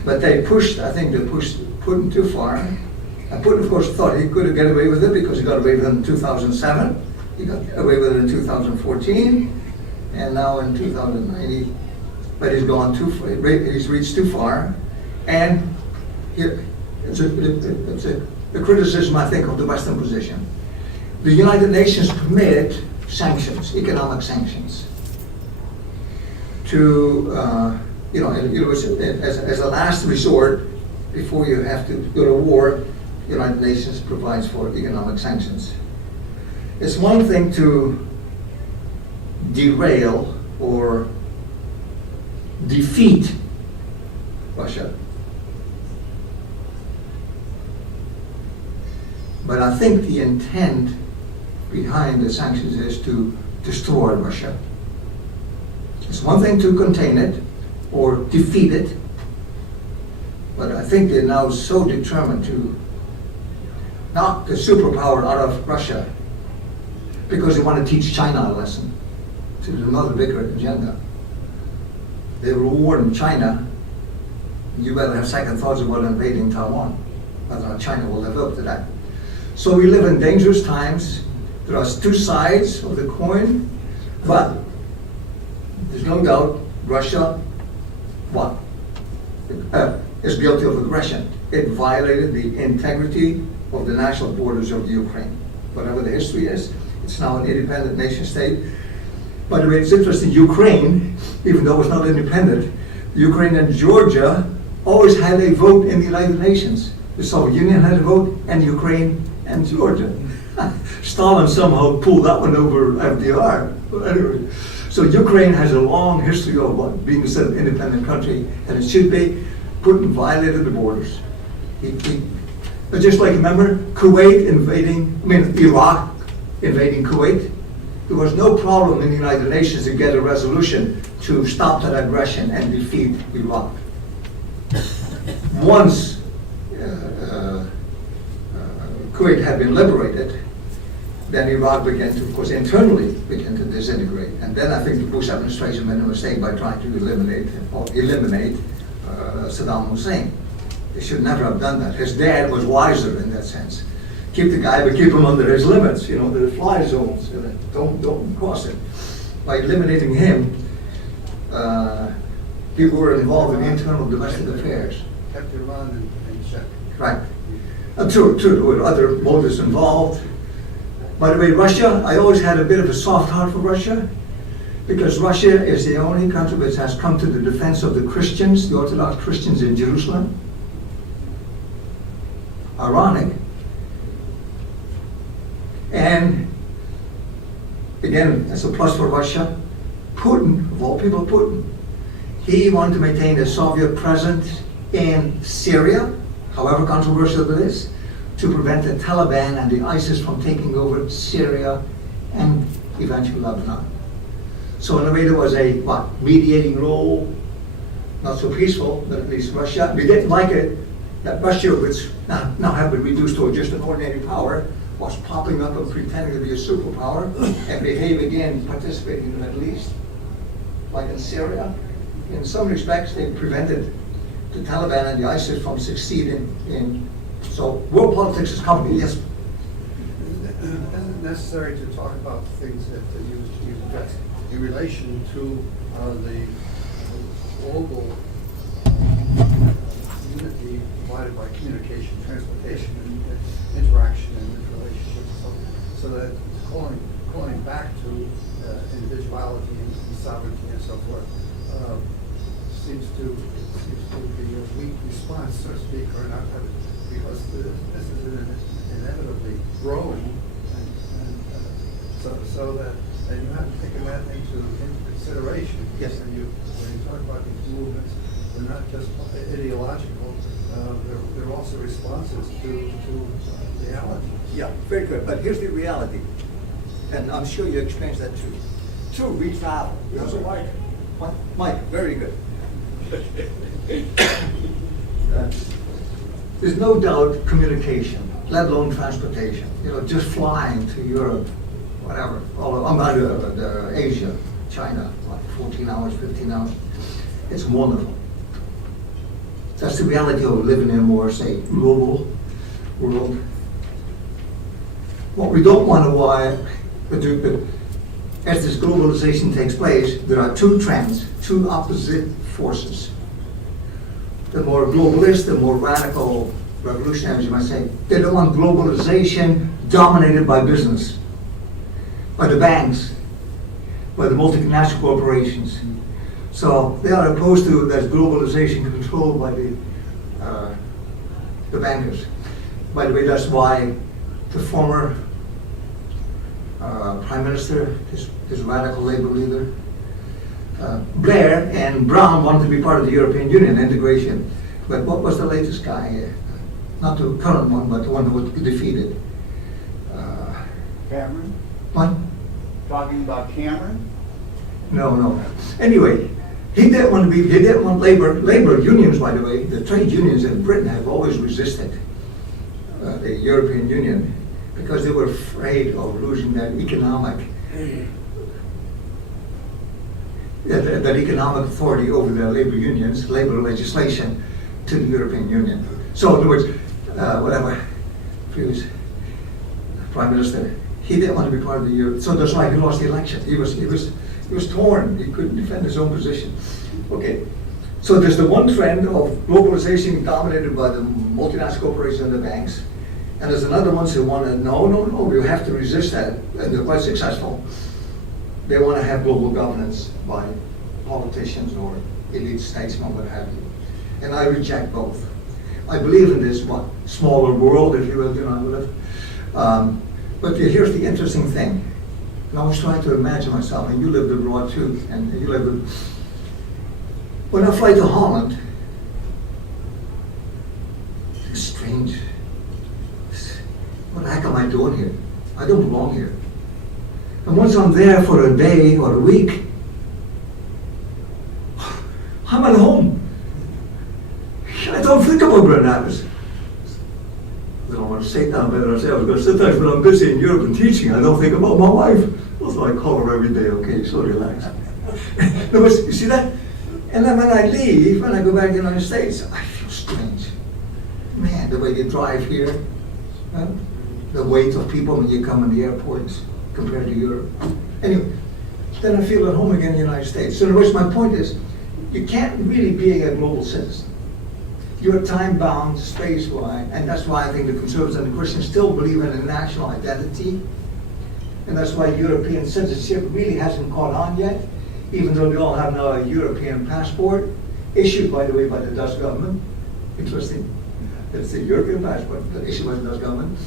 But I think they pushed Putin too far. And Putin, of course, thought he could get away with it because he got away with it in 2007. He got away with it in 2014, and now in 2090. But he's gone too far. He's reached too far, and here it's a criticism, I think, of the Western position. The United Nations permitted sanctions, economic sanctions, to as a last resort before you have to go to war. The United Nations provides for economic sanctions. It's one thing to derail or defeat Russia, but I think the intent behind the sanctions is to destroy Russia. It's one thing to contain it or defeat it, but I think they're now so determined to knock the superpower out of Russia because they want to teach China a lesson. So there's another bigger agenda. They were warning China, you better have second thoughts about invading Taiwan, whether or not China will live up to that. So we live in dangerous times. There are two sides of the coin, but there's no doubt Russia, is guilty of aggression. It violated the integrity of the national borders of Ukraine. Whatever the history is, it's now an independent nation state. By the way, it's interesting, Ukraine, even though it's not independent, Ukraine and Georgia always had a vote in the United Nations. The Soviet Union had a vote, and Ukraine and Georgia. Stalin somehow pulled that one over FDR. But anyway, so Ukraine has a long history of being a sort of independent country, and it should be. Putin violated the borders. But just like, remember, Iraq invading Kuwait? There was no problem in the United Nations to get a resolution to stop that aggression and defeat Iraq. Once Kuwait had been liberated, then Iraq began to, of course, internally began to disintegrate. And then I think the Bush administration made a mistake by trying to eliminate Saddam Hussein. They should never have done that. His dad was wiser in that sense. Keep the guy, but keep him under his limits, the fly zones. Don't cross it. By eliminating him, people were involved in internal domestic affairs. Kept Iran in check. Right. True, there were other motives involved. By the way, Russia, I always had a bit of a soft heart for Russia, because Russia is the only country which has come to the defense of the Christians, the Orthodox Christians in Jerusalem. Ironic. And again, that's a plus for Russia. Putin, of all people, Putin, he wanted to maintain the Soviet presence in Syria, however controversial it is, to prevent the Taliban and the ISIS from taking over Syria and eventually Lebanon. So in a way there was a, mediating role, not so peaceful, but at least Russia. We didn't like it that Russia, which now had been reduced to just an ordinary power, was popping up and pretending to be a superpower and behave again, participating in the Middle East, like in Syria. in some respects, they prevented the Taliban and the ISIS from succeeding in, so world politics is complicated, yes. Isn't it necessary to talk about the things that you addressed in relation to the global unity provided by communication, transportation, and interaction and relationships, so that calling back to individuality and sovereignty and so forth seems to be a weak response, so to speak, or not, because this is inevitably growing, so that and you have to take that into consideration. Yes. When you talk about these movements, they're not just ideological; they're also responses to reality. Yeah, very good, but here's the reality, and I'm sure you experienced that too. Two, we travel. How's it like? What? Mike, very good. There's no doubt communication, let alone transportation. You know, just flying to Europe, whatever, Asia, China, like 14 hours, 15 hours. It's wonderful. That's the reality of living in a more, say, global world. What we don't want to do, but as this globalization takes place, there are two trends, two opposite forces. The more globalist, the more radical revolutionaries, you might say, they don't want globalization dominated by business, by the banks, by the multinational corporations. So they are opposed to that globalization controlled by the bankers. By the way, that's why the former Prime Minister, his radical Labour leader, Blair and Brown wanted to be part of the European Union integration. But what was the latest guy? Not the current one, but the one who was defeated. Cameron? What? Talking about Cameron? No. Anyway, he didn't want labor unions, by the way, the trade unions in Britain have always resisted the European Union because they were afraid of losing that economic authority over the labor unions, labor legislation to the European Union. So in other words, whatever, if he was Prime Minister, he didn't want to be part of the Europe. So that's why he lost the election. He was torn. He couldn't defend his own position. Okay, so there's the one trend of globalization dominated by the multinational corporations and the banks, and there's another ones who want to no, we have to resist that, and they're quite successful. They want to have global governance by politicians or elite statesmen, what have you. And I reject both. I believe in this smaller world, if you will, but here's the interesting thing. And I was trying to imagine myself, and you lived abroad too, and you lived. When I fly to Holland, it's strange. What the heck am I doing here? I don't belong here. And once I'm there for a day or a week, I'm at home. I don't think about Grand Rapids. I don't want to say that, but I say I was going to sit there, but I'm busy in Europe and teaching. I don't think about my wife. So I call her every day, okay, so relax. No, but you see that? And then when I leave, when I go back to the United States, I feel strange. Man, the way they drive here, the weight of people when you come in the airports compared to Europe. Anyway, then I feel at home again in the United States. So in other words, my point is, you can't really be a global citizen. You're time-bound, space-wide, and that's why I think the conservatives and the Christians still believe in a national identity. And that's why European citizenship really hasn't caught on yet, even though we all have now a European passport, issued, by the way, by the Dutch government. Interesting. It's the European passport, but issued by the Dutch government.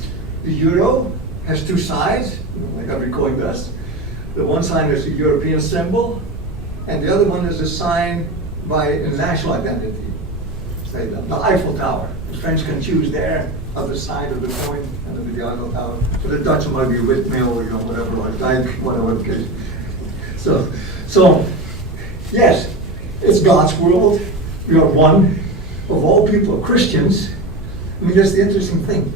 The euro has two sides, like every coin does. The one side is a European symbol, and the other one is a sign by a national identity. Say the Eiffel Tower. The French can choose their other side of the coin, and it'll be the Eiffel Tower. For the Dutch, it might be windmill, or whatever, like Dijk, whatever the case. So, yes, it's God's world. We are one. Of all people, Christians. I mean, that's the interesting thing.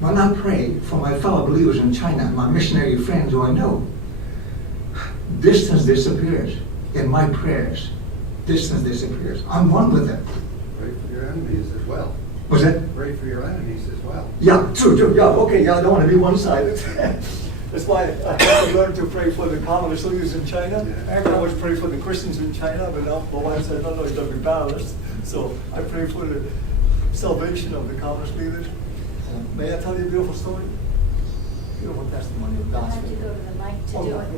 When I pray for my fellow believers in China, my missionary friends who I know, distance disappears in my prayers. distance disappears. I'm one with them. Pray for your enemies as well. Was that? Pray for your enemies as well. Yeah, true, yeah, okay, yeah, I don't want to be one-sided. That's why I have to learn to pray for the communist leaders in China. Yeah. I always pray for the Christians in China, but now my wife said, no, it doesn't be balanced. So I pray for the salvation of the communist leaders. May I tell you a beautiful story? Beautiful testimony of You'll God's have to go to the mic to Oh, do it.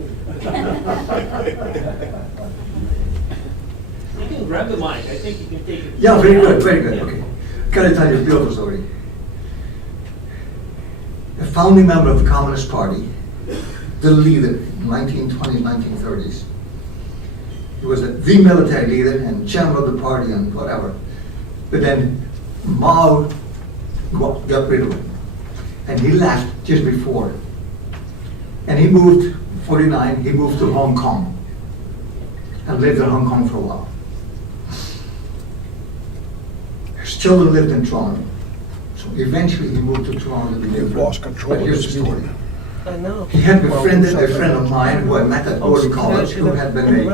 You can grab the mic, I think you can take it. Yeah, very good, okay. Can I tell you a beautiful story? A founding member of the Communist Party, the leader in 1920s, 1930s. He was the military leader and chairman of the party and whatever. But then Mao got rid of him. And he left just before. And he moved, 49, he moved to Hong Kong. And lived in Hong Kong for a while. His children lived in Toronto. So eventually he moved to Toronto to be You've lost control But of here's this the story. meeting. I know. He had befriended a friend of mine who I met at Gordon College, who had been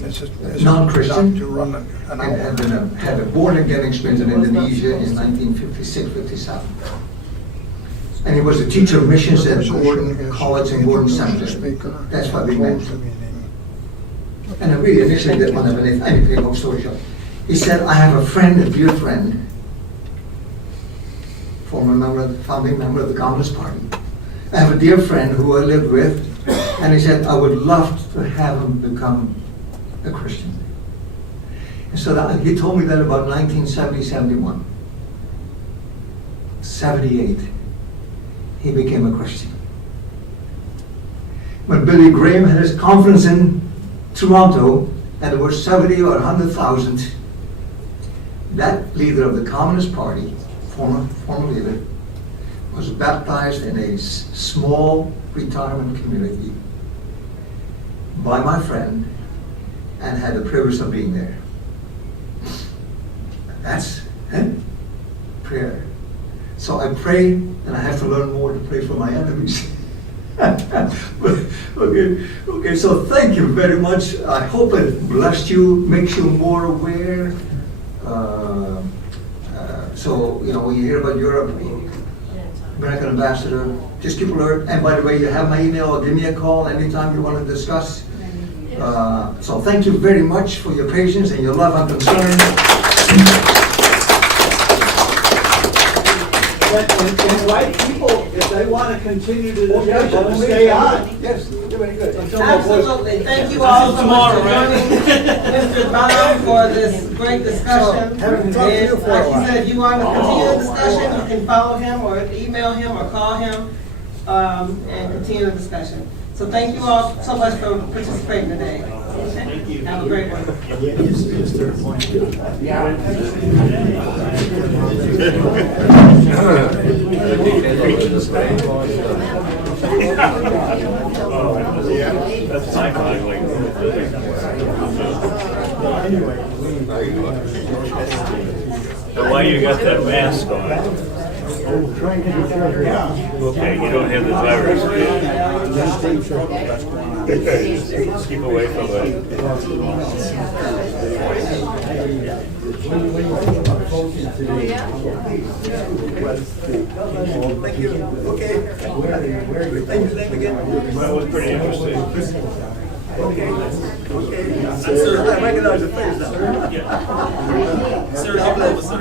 This is non-Christian to run an and hour. had a born-again experience in Indonesia in 1956, 57. And he was a teacher of missions at Gordon College and Gordon Seminary. That's why we met. And I really initially didn't want to have anything of story short. He said, I have a friend, a dear friend, founding member of the Communist Party. I have a dear friend who I lived with, and he said, I would love to have him become a Christian. And so he told me that about 1970, 71. 78, he became a Christian. When Billy Graham had his conference in Toronto, and there were 70 or 100,000, that leader of the Communist Party, former leader, was baptized in a small retirement community by my friend and had the privilege of being there. That's prayer. So I pray, and I have to learn more to pray for my enemies. Okay, so thank you very much. I hope it blessed you, makes you more aware. So, when you hear about Europe, American ambassador, just keep alert. And by the way, you have my email, or give me a call anytime you want to discuss. So thank you very much for your patience and your love and concern. Invite people, if they want to continue to discuss, stay on. Yes, you're very good. Absolutely. Thank you all so much for joining Mr. Baum for this great discussion. And like you said, if you want to continue the discussion, you can follow him or email him or call him and continue the discussion. So thank you all so much for participating today. Thank you. Have a great one. Now, why you got that mask on? Okay, you don't have the virus, do you? Just keep away from it. Thank you. Okay. Thank you again. That was pretty interesting. Okay. Sir, I recognize the face now. Sir, how about sir?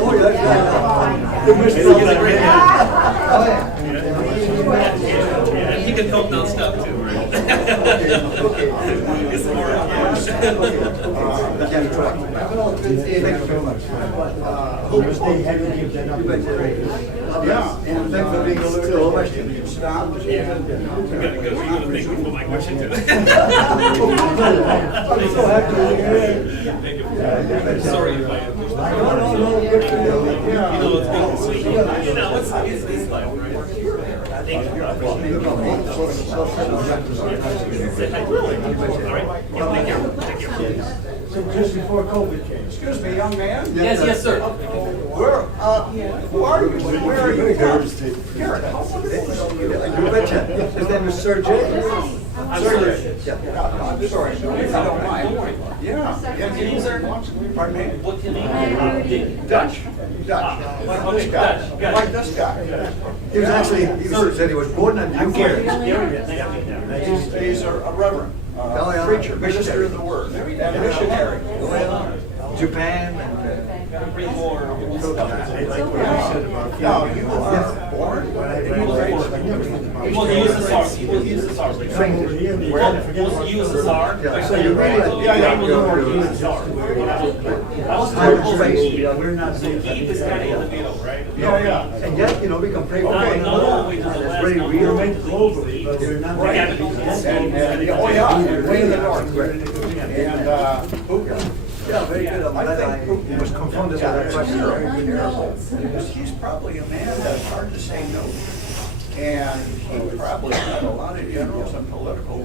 Oh, yeah. You missed it. Yeah, he can help down stuff too, right? Get some more ideas. Thank you very much. Hope to stay happy and keep that up. Yeah, and thanks for being alert to all my students. You gotta go, you're gonna make people my question too. I'm so happy to hear Thank you. Sorry if I pushed the No, good to know. You know, it's good to see you. You know, it's like, right? Thank you. I appreciate it. Say hi. All right. Yeah, take care. So just before COVID came. Excuse me, young man. Yes, sir. Who are you? Where are you from? Garrett, how wonderful to see you. You betcha. His name is Sir Jay. I'm Sir, sorry. yeah, I'm sorry, if you don't mind. Yeah. What can you, sir? Pardon me? What can you? Dutch. Okay, This guy, Dutch, got like it. this guy. He was actually, said he was born in I'm Gary. Ukraine. He's a reverend, Oh, yeah. preacher, minister of the word, and missionary. Japan and, Bring more. I like what you said about. No, you are born. When I He read was like. He was the USSR. He was the USSR. He was the USSR. So you read it. Yeah. He was the USSR. I was told We're not saying. Keep is kind of in the middle, right? Yeah. and yet, you know, we can pray for one Okay. another. No, And it's no, very no. We're real. meant globally, but we're not. Right. Oh, yeah, way in the north. And, Yeah, very good. I'm glad I was confronted with that question. he's probably a man that's hard to say no to. And he probably had a lot of generals and political leaders